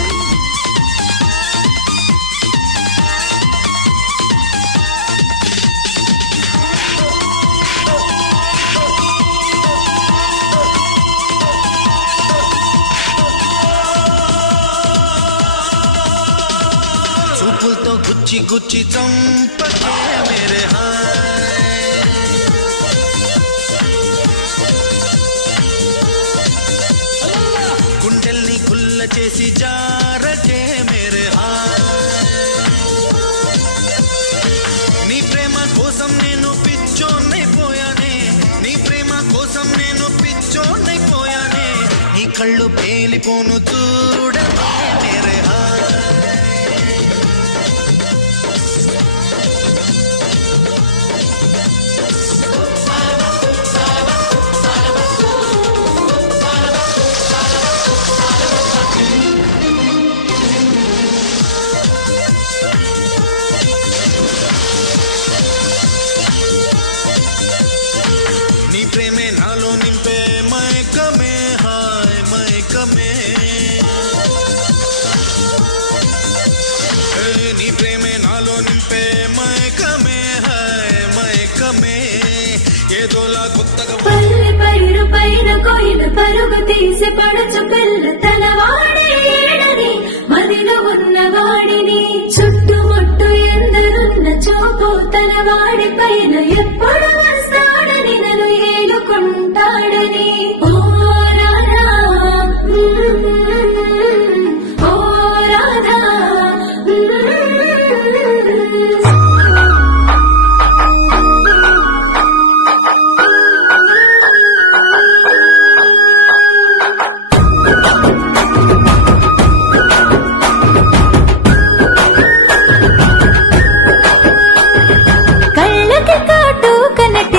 చూపులతో గుచ్చి గుచ్చి చంపకే మేరే హాయ్. గుండెల్ని గుల్ల చేసి జారకే మేరే హాయ్. నీ ప్రేమ కోసం నేను పిచ్చోన్నైపోయానే, నీ ప్రేమ కోసం నేను పిచ్చోన్నైపోయానే. నీ కళ్ళు పేలిపోను చూడకే మేరే హాయ్. నీ ప్రేమే నాలో నింపే మైకమే హాయ్ మైకమే. నీ ప్రేమే నాలో నింపే మైకమే హాయ్ మైకమే. ఏదోలా కొత్తగా పల్లె పైరు పైన కోయిల పరుగు తీసి పడుచు పిల్ల తన వాడేడని మదిలో ఉన్న వాడిని చుట్టుముట్టు ఎందరున్న చూపు తన వాడి పైన ఎప్పుడు వస్తాడని నన్ను ఏలుకుంటాడని. ఓ రాధా ఓ రాధా కళ్ళకి కాటు కనటి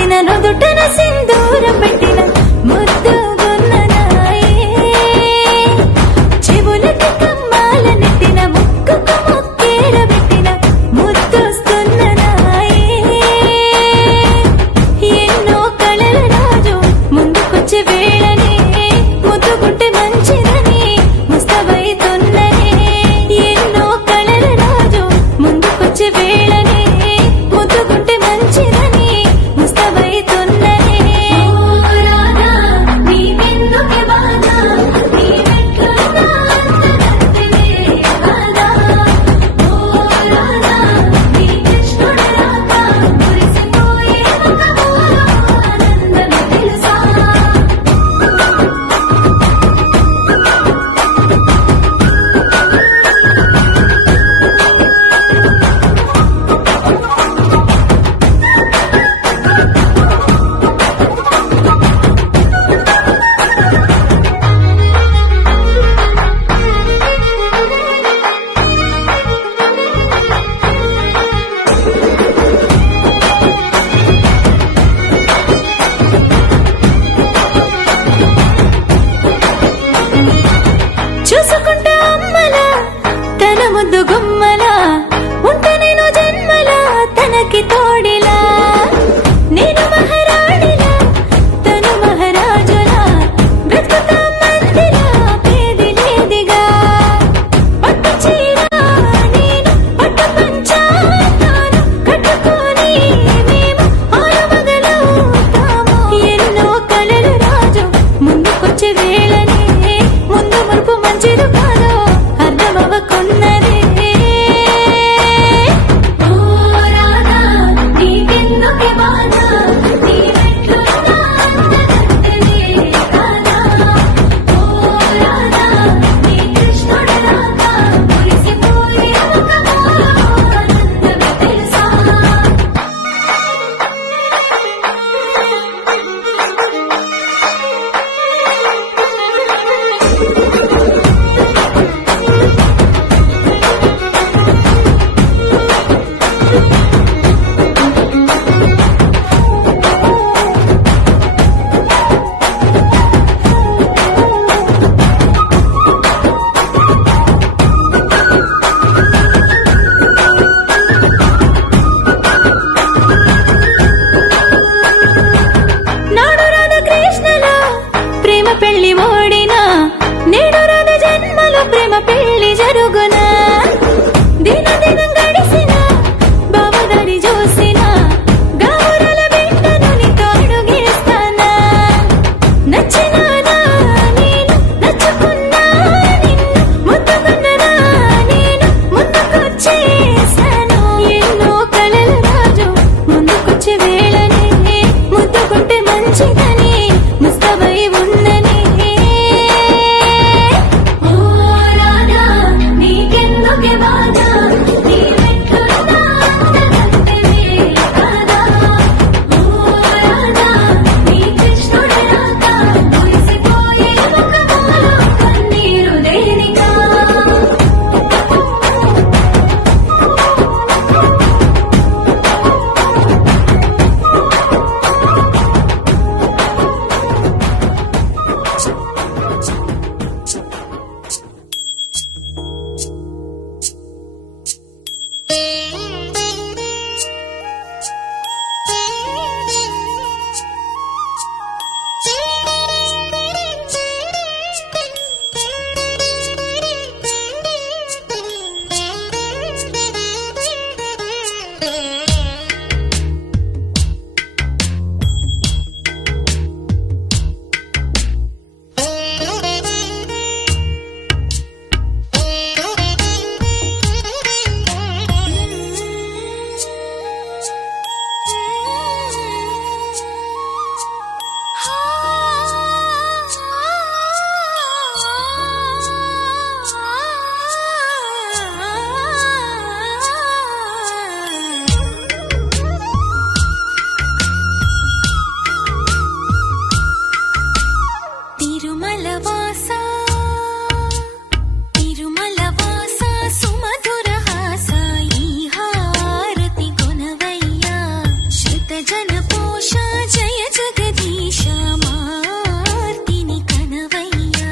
జన పోష జయ జగదీశ మార్తిని కనవయ్యా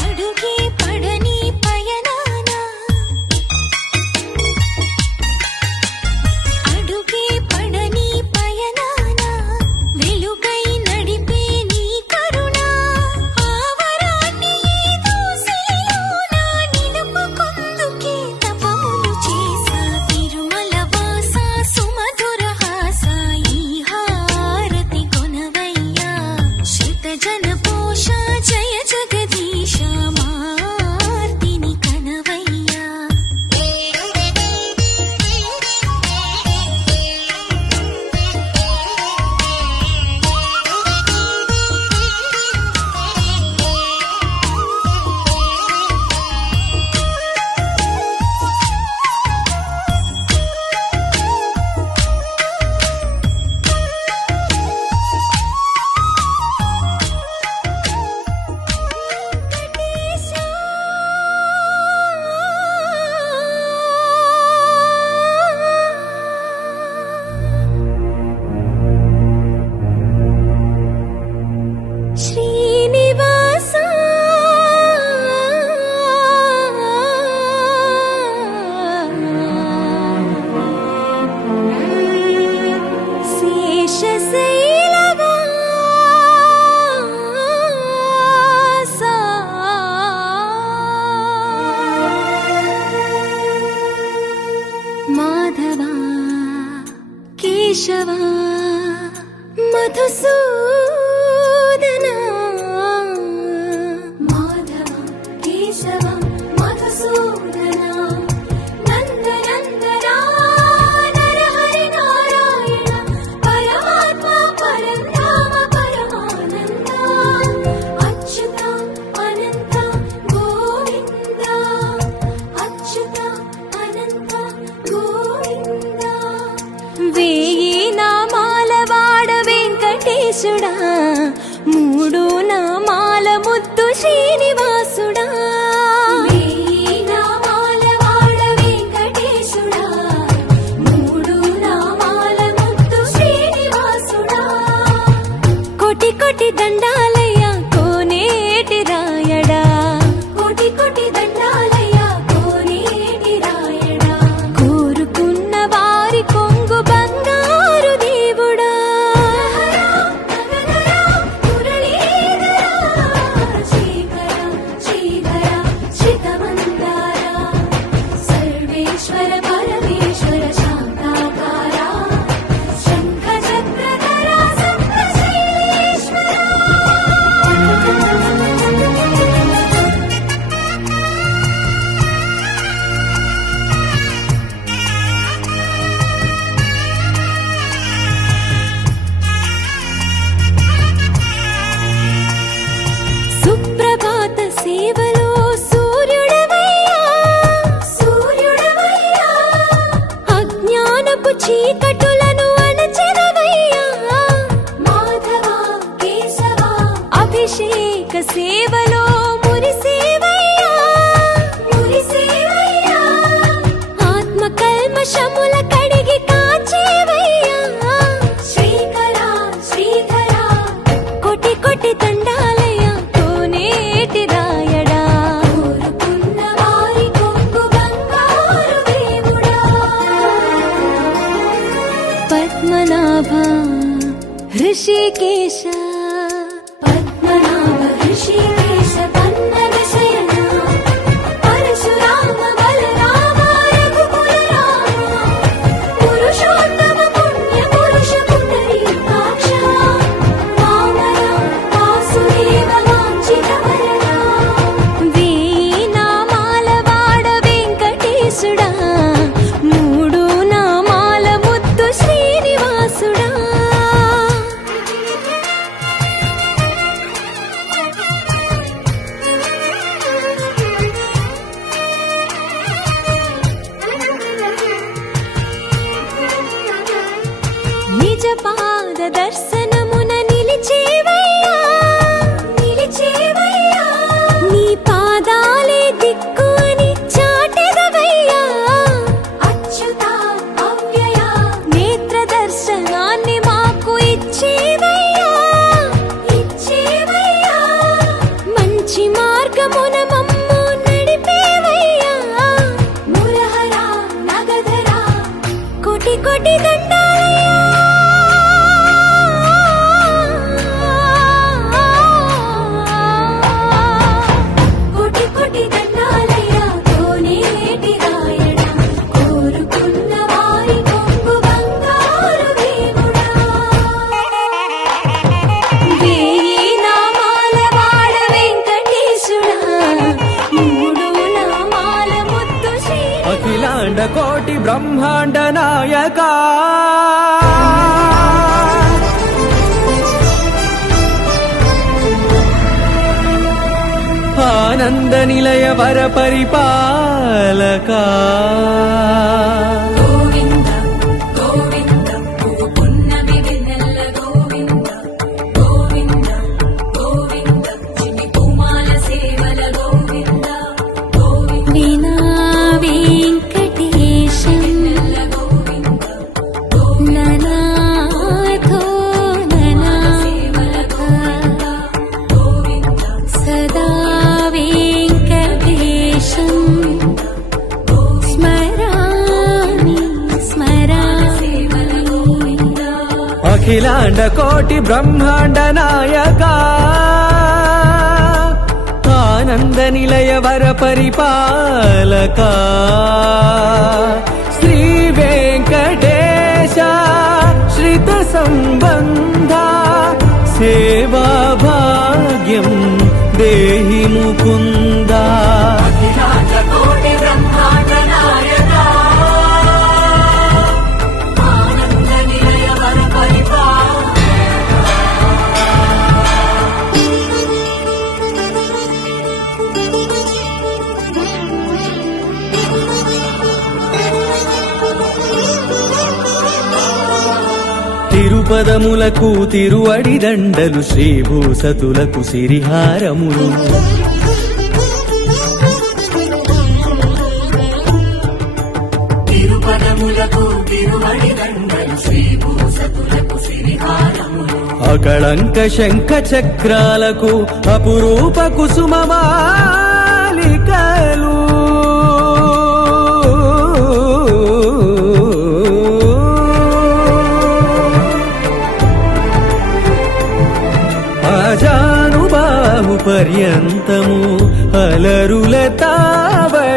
అడుగే పడని పయనాన అడుగే పడని పయనాన వెలుగై నడిపే నీ కరుణ ఆవరాన్ని దూసిలోన నిలుపుకొందుకే తపములు చేసా తిరుమల వాస సుమధుర హాస ఈ హారతి కొనవయ్యా శత జన పోష జయ జగదీశ మార్తిని కనవయ్యా శ్రీనివాస శేషశైలవాస మాధవా కేశవా మధుసూదన మాధవ కేశవ మధుసూదన నందనందన నరహరి నారాయణ పరమాత్మ పరంధామ పరమానంద అచ్యుత అనంత గోవింద అచ్యుత అనంత గోవింద వేయి నామాల వాడ వెంకటేశుడా మూడు నామాల ముద్దు శ్రీనివాసుడా వేయి నామాల వాడ వెంకటేశుడా మూడు నామాల ముద్దు శ్రీనివాసుడా కోటి కోటి దండాలయ్య కోనేటి రాయడా కోటి కోటి దండాలయ్య కోనేటి రాయడా కోరుకున్న వారి కొంగు బంగారు దేవుడా సర్వేశ్వర పరమేశ్వర శాంతాకార శంఖ చక్రధర సప్తశైలేశ్వర సుప్రభాత సేవలో సూర్యుడవయ్యా సూర్యుడవయ్యా అజ్ఞానపు చీకటులను అణచెదవయ్యా మాధవ కేశవ అభిషేక సేవలో మురిసేవయ్యా మురిసేవయ్యా ఆత్మ కల్మషముల కడిగి కాచేవయ్యా శ్రీకర శ్రీధర కోటి కోటి దండాలయ కోనేటి రాయడా కోరుకున్న వారి కొంగు బంగారు దేవుడా పద్మనాభ హృషికేశ పద్మనాభ హృషికేశ పన్నగ శయన పరశురామ బలరామ రఘుకుల రామ పురుషోత్తమ పుణ్య పురుష పుండరీకాక్ష వామన వాసుదేవ వాంఛిత వరద వేయి నామాల వాడ వెంకటేశుడా మూడు నామాల ముద్దు శ్రీనివాసుడా నిజ పాద దర్శనమున నాయక ఆనంద నిలయ వర పరిపాలక గోవింద గోవింద పువ్వు పున్నమి వెన్నెల గోవింద గోవింద గోవింద చిన్ని పూమాల సేవల గోవింద గోవింద వీణా వెంకటేశం గోవింద ననాథో ననా సేవల గోవింద గోవింద సదా వెంకటేశం స్మరామి స్మరామి గోవింద అఖిలాండ కోటి బ్రహ్మాండ నాయక ఆనంద నిలయ వర పరిపాలక శ్రీ వెంకటేశ శ్రిత సంబంధ సేవా భాగ్యం దేహి ముకుంద అఖిలాండ కోటి బ్రహ్మాండ నాయక ఆనంద నిలయ వర తిరుపదములకు తిరువడి దండలు శ్రీభూసతులకు సిరిహారములు తిరుపదములకు తిరువడి దండలు శ్రీభూసతులకు సిరిహారములు అకళంక శంఖ చక్రాలకు అపురూప కుసుమమాలికలు అజానుబాహు పర్యంతము అలరుల తావళహారములు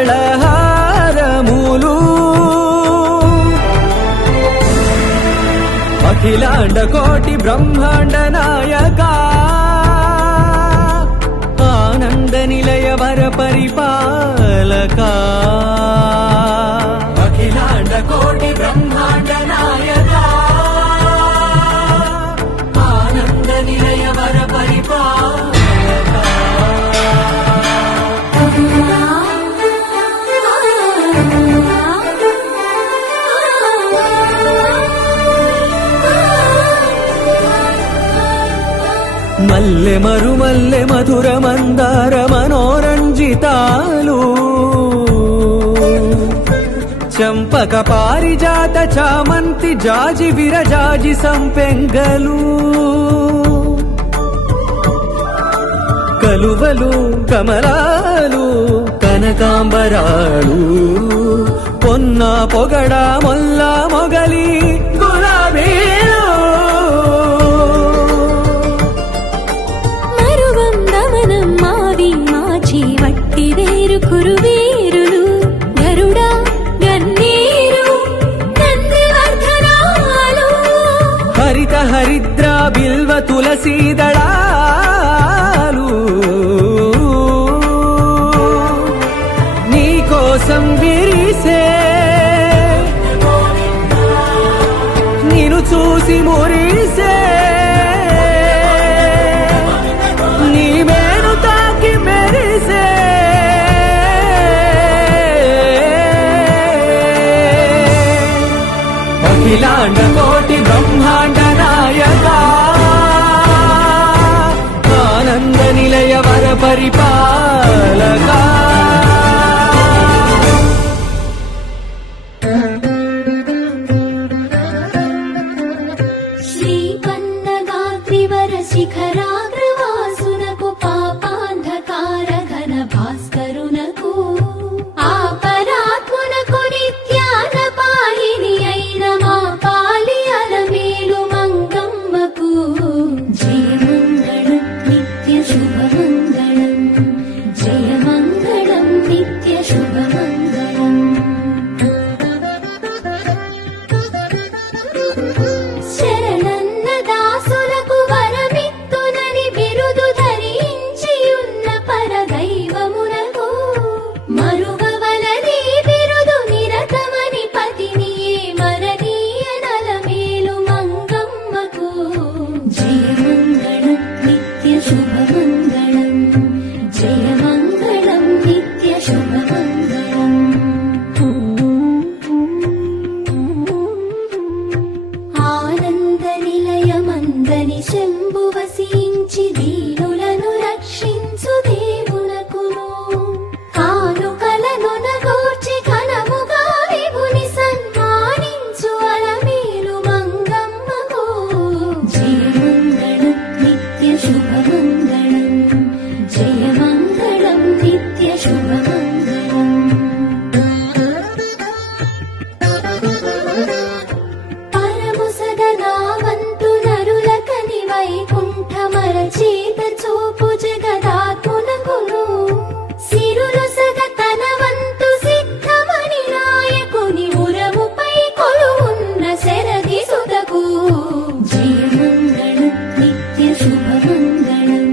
అఖిలాండ కోటి బ్రహ్మాండ నాయక ఆనంద నిలయ వర పరిపాలక అఖిలాండ కోటి బ్రహ్మాండ నాయక ఆనంద నిలయ వర పరిపాలక మల్లె మరుమల్లె మధుర మందార మనోరంజితాలు చంపక పారిజాత చామంతి జాజి విరజాజి సంపెంగలు కలువలు కమలాలు కనకాంబరాలు పొన్న పొగడ మొల్ల మొగలి గులాబీలు మరువందమనం మావి మాచి వట్టి వేరు కురువేరులు గరుడ గన్నీరు నందివర్ధనాలు హరిత హరిద్ర బిల్వ తులసీదళాలు నీకోసం విరిసే నిన్ను చూసి మురిసే నీ మేను తాకి మెరిసే అఖిలాండ కోటి బ్రహ్మాండ నాయక ఆనంద నిలయ వర పరిపాలక శ్రీపన్నగాత్రివర శిఖరాగ్రవాసునకు పాపాంధకార ఘన భాస్కరునకు ఆపరాత్మునకు నిత్యాన పాలిని అయిన మా పాలి అలమేలు మంగమ్మకు జయమంగళం నిత్య శుభమంగళం జయమంగళం నిత్య శుభమంగళం శరణన్న దాసులకు వరమిత్తునై శంభు వసించి దీనులను రక్షించు దేవునకును కానుకలను నగూర్చి ఘనముగా విభుని సన్మానించు అలమేలు మంగమ్మకు జయమంగళం నిత్య శుభమంగళం జయమంగళం నిత్య శుభమంగళం పరము సగనావంతు నరులకని వైకుంఠమరచేత చూపు జగదాత్మునకును సిరులు సగతనవంతు సిద్ధమణి నాయకుని ఉరముపై కొలువున్న శరది సుతకు జయమంగళం నిత్య శుభమంగళం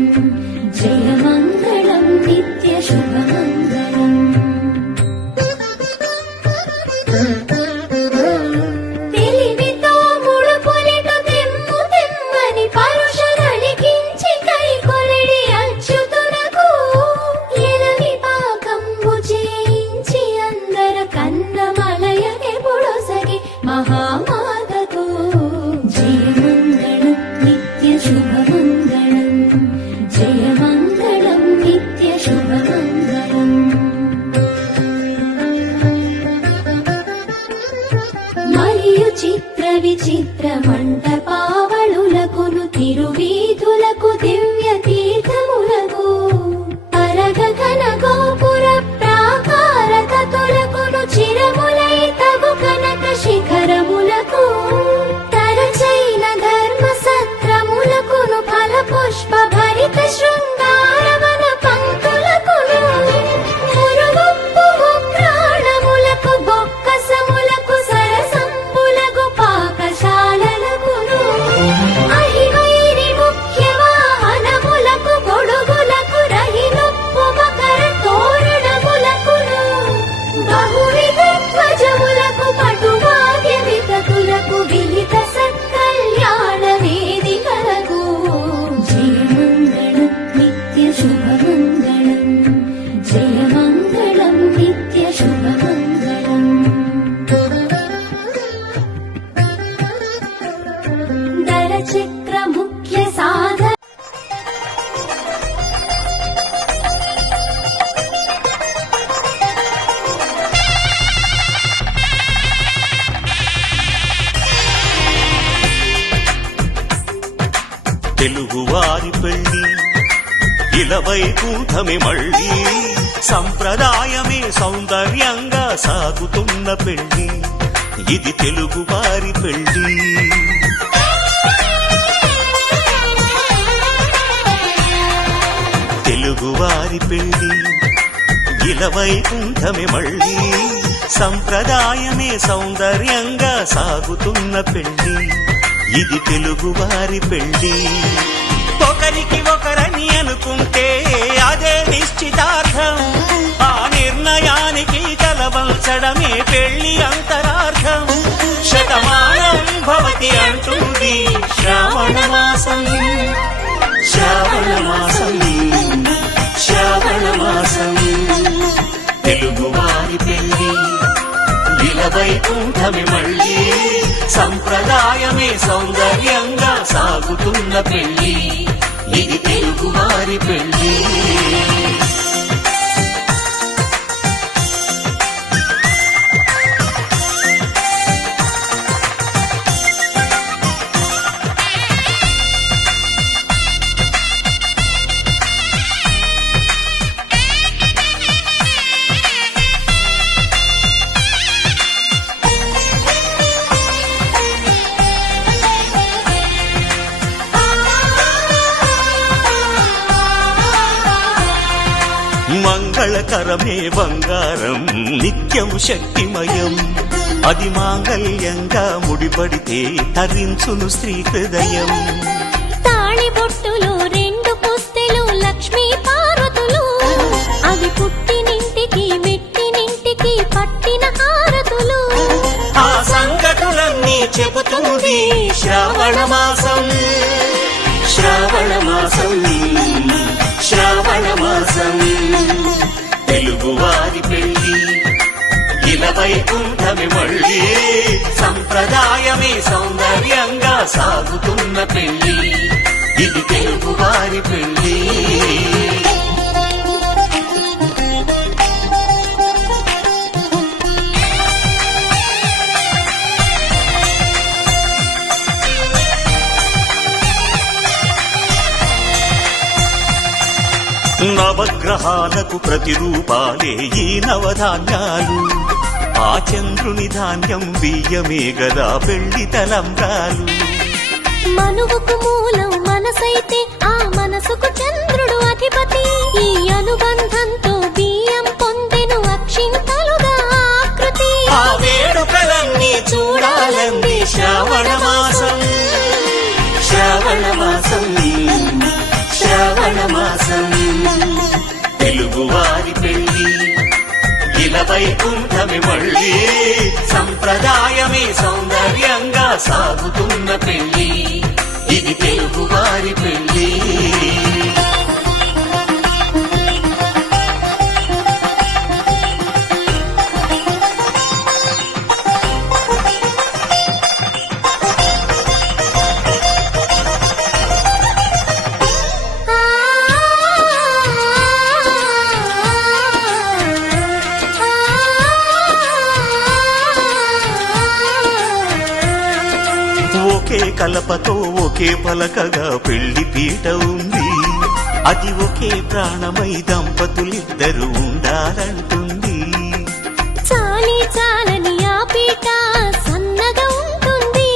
జయమంగళం నిత్య శుభమంగళం తెలివితో ముడుపులిటు తెమ్ము తెమ్మని పరుషరలికించి కైకొలిడి అచ్యుతునకు ఎనమి పాకంబు చేయించి అందర కన్నమలయని పొడసగి మహామాతకు జయమంగళం నిత్య శుభమంగళం జయమంగళం నిత్య శుభమంగళం మరియు చిత్ర విచిత్ర మంటపావళులకును తిరువీధులకు దివ్య తీర్థములకు పరగగన గోపుర ప్రాకార తతులకును చిరములై తగు కనక శిఖరములకు తరచైన ధర్మ సత్రములకును ఫల పుష్ప భరిత శృంగారవన పంక్తులకును మురుగుప్పు ప్రాణములకు బొక్కసములకు సరసంబులకు పాకశాలలకును అహివైరి ముఖ్య వాహనములకు గొడుగులకు రహినొప్పు మకర తోరణములకును బహువిధ ధ్వజములకు పటువాద్య వితతులకు విహిత సత్కళ్యాణ వేదికలకు జయమంగళం నిత్య శుభమంగళం జయమంగళం నిత్య శుభమంగళం దళచక్ర ముఖ్య సాధ తెలుగువారి పెళ్లి ఇలవైకుంఠమే మళ్ళీ సంప్రదాయమే సౌందర్యంగా సాగుతున్న పెళ్లి ఇది తెలుగువారి పెళ్లి తెలుగువారి పెళ్లి ఇలవైకుంఠమే మళ్ళీ సంప్రదాయమే సౌందర్యంగా సాగుతున్న పెళ్లి ఇది తెలుగువారి పెళ్లి ఒకరికి ఒకరని అనుకుంటే అదే నిశ్చితార్థం ఆ నిర్ణయానికి తలవంచడమే పెళ్లి అంతరార్థం శతమానం భవతి అంటుంది శ్రావణ మాసం శ్రావణ మాసం శ్రావణ మాసం తెలుగువారి పెళ్లి ఇలవైకుంఠమే మళ్ళీ సంప్రదాయమే సౌందర్యంగా సాగుతున్న పెళ్లి ఇది తెలుగువారి పెళ్లి మంగళకరమే బంగారం నిత్యం శక్తిమయం అది మాంగళ్యంగా ముడిపడితే తరించును స్త్రీ హృదయం తాళి బొట్టులు రెండు పుస్తెలు లక్ష్మీ పార్వతులు అవి పుట్టినింటికి మెట్టినింటికి పట్టిన హారతులు ఆ సంగతులన్నీ చెబుతుంది శ్రావణ మాసం శ్రావణ మాసం శ్రావణ మాసం తెలుగువారి పెళ్లి ఇలవైకుంఠమే మళ్ళీ సంప్రదాయమే సౌందర్యంగా సాగుతున్న పెళ్లి తెలుగువారి పెళ్లి. నవగ్రహాలకు ప్రతిరూపాలే ఈ నవధాన్యాలు. ఆ చంద్రుని ధాన్యం బియ్యమే గదా పెళ్లి తలంబ్రాలు. మనువుకు మూలం మనసైతే ఆ మనసుకు చంద్రుడు అధిపతి. ఈ అనుబంధంతో బియ్యం పొందెను అక్షింతలుగా ఆకృతి. ఆ వేడుకలన్నీ చూడాలంది శ్రావణ మాసం. శ్రావణ మాసం, శ్రావణ మాసం. తెలుగువారి పెళ్లి ఇలా వైకుంఠమి మళ్ళీ. సంప్రదాయమే సౌందర్యంగా సాగుతున్న పెళ్లి. ఇది తెలుగువారి పెళ్లి. ఒకే కలపతో ఒకే పలకగా పెళ్లి పీట ఉంది. అది ఒకే ప్రాణమై దంపతులిద్దరూ ఉండాలంటుంది. చాలి చాలని ఆ పీట సన్నగా ఉంటుంది.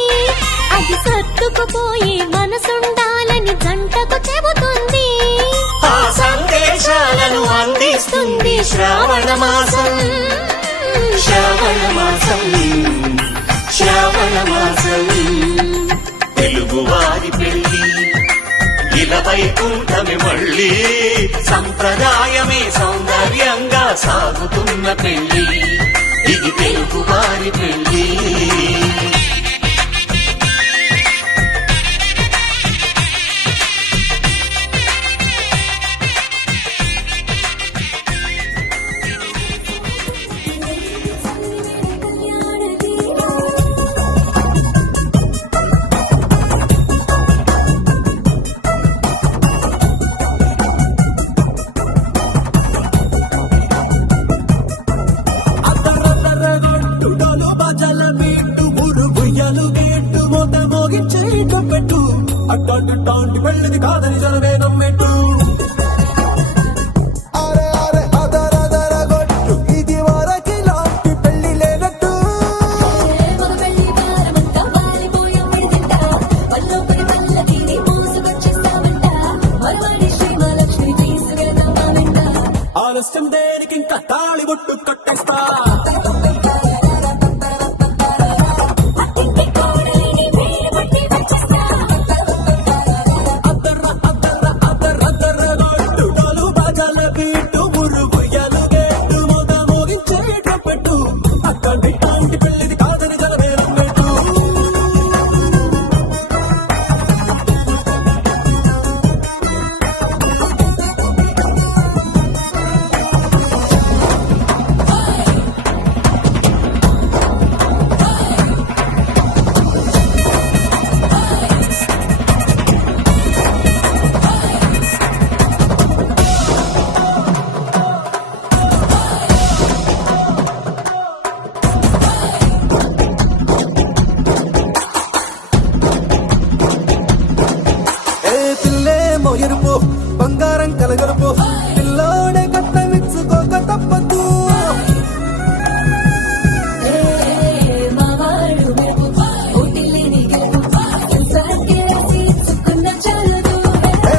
అది సర్దుకుపోయే మనసుండాలని జంటకు చెబుతుంది. ఆ సందేశాలను అందిస్తుంది శ్రావణ మాసం. శ్రావణ మాసం, శ్రావణ మాసం. తెలుగువారి పెళ్లి ఇలా వైకుంఠమి మళ్ళీ. సంప్రదాయమే సౌందర్యంగా సాగుతున్న పెళ్లి. ఇది తెలుగువారి పెళ్లి. అట్టాంటి పెళ్లిది కాదని జనమే నమ్మెట్టు. ఇది వరకి లాంటి పెళ్లి లేనట్టు. ఆలస్యం దేనికి ఇంకా తాళి బొట్టు కట్టేస్తా. ఎరుపు బంగారం కలగలుపు పిల్లోడే కట్టమిచ్చుకోక తప్పదు.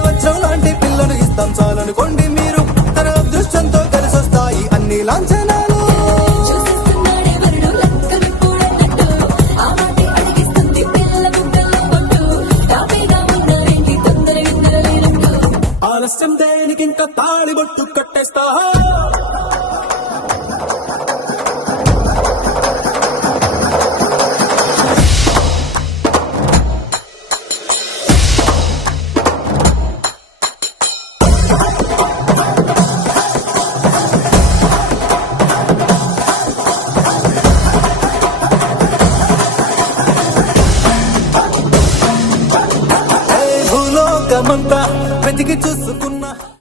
వచ్చం లాంటి పిల్లను ఇస్తాం చాలనుకోండి మీరు. తన అదృష్టంతో కలిసొస్తాయి అన్ని లాంఛనాలు. ఆలస్యం దేనికి ఇంకా తాళి బొట్టు కట్టేస్తా. భూలోక లోకమంతా వెతికి చూసుకున్నా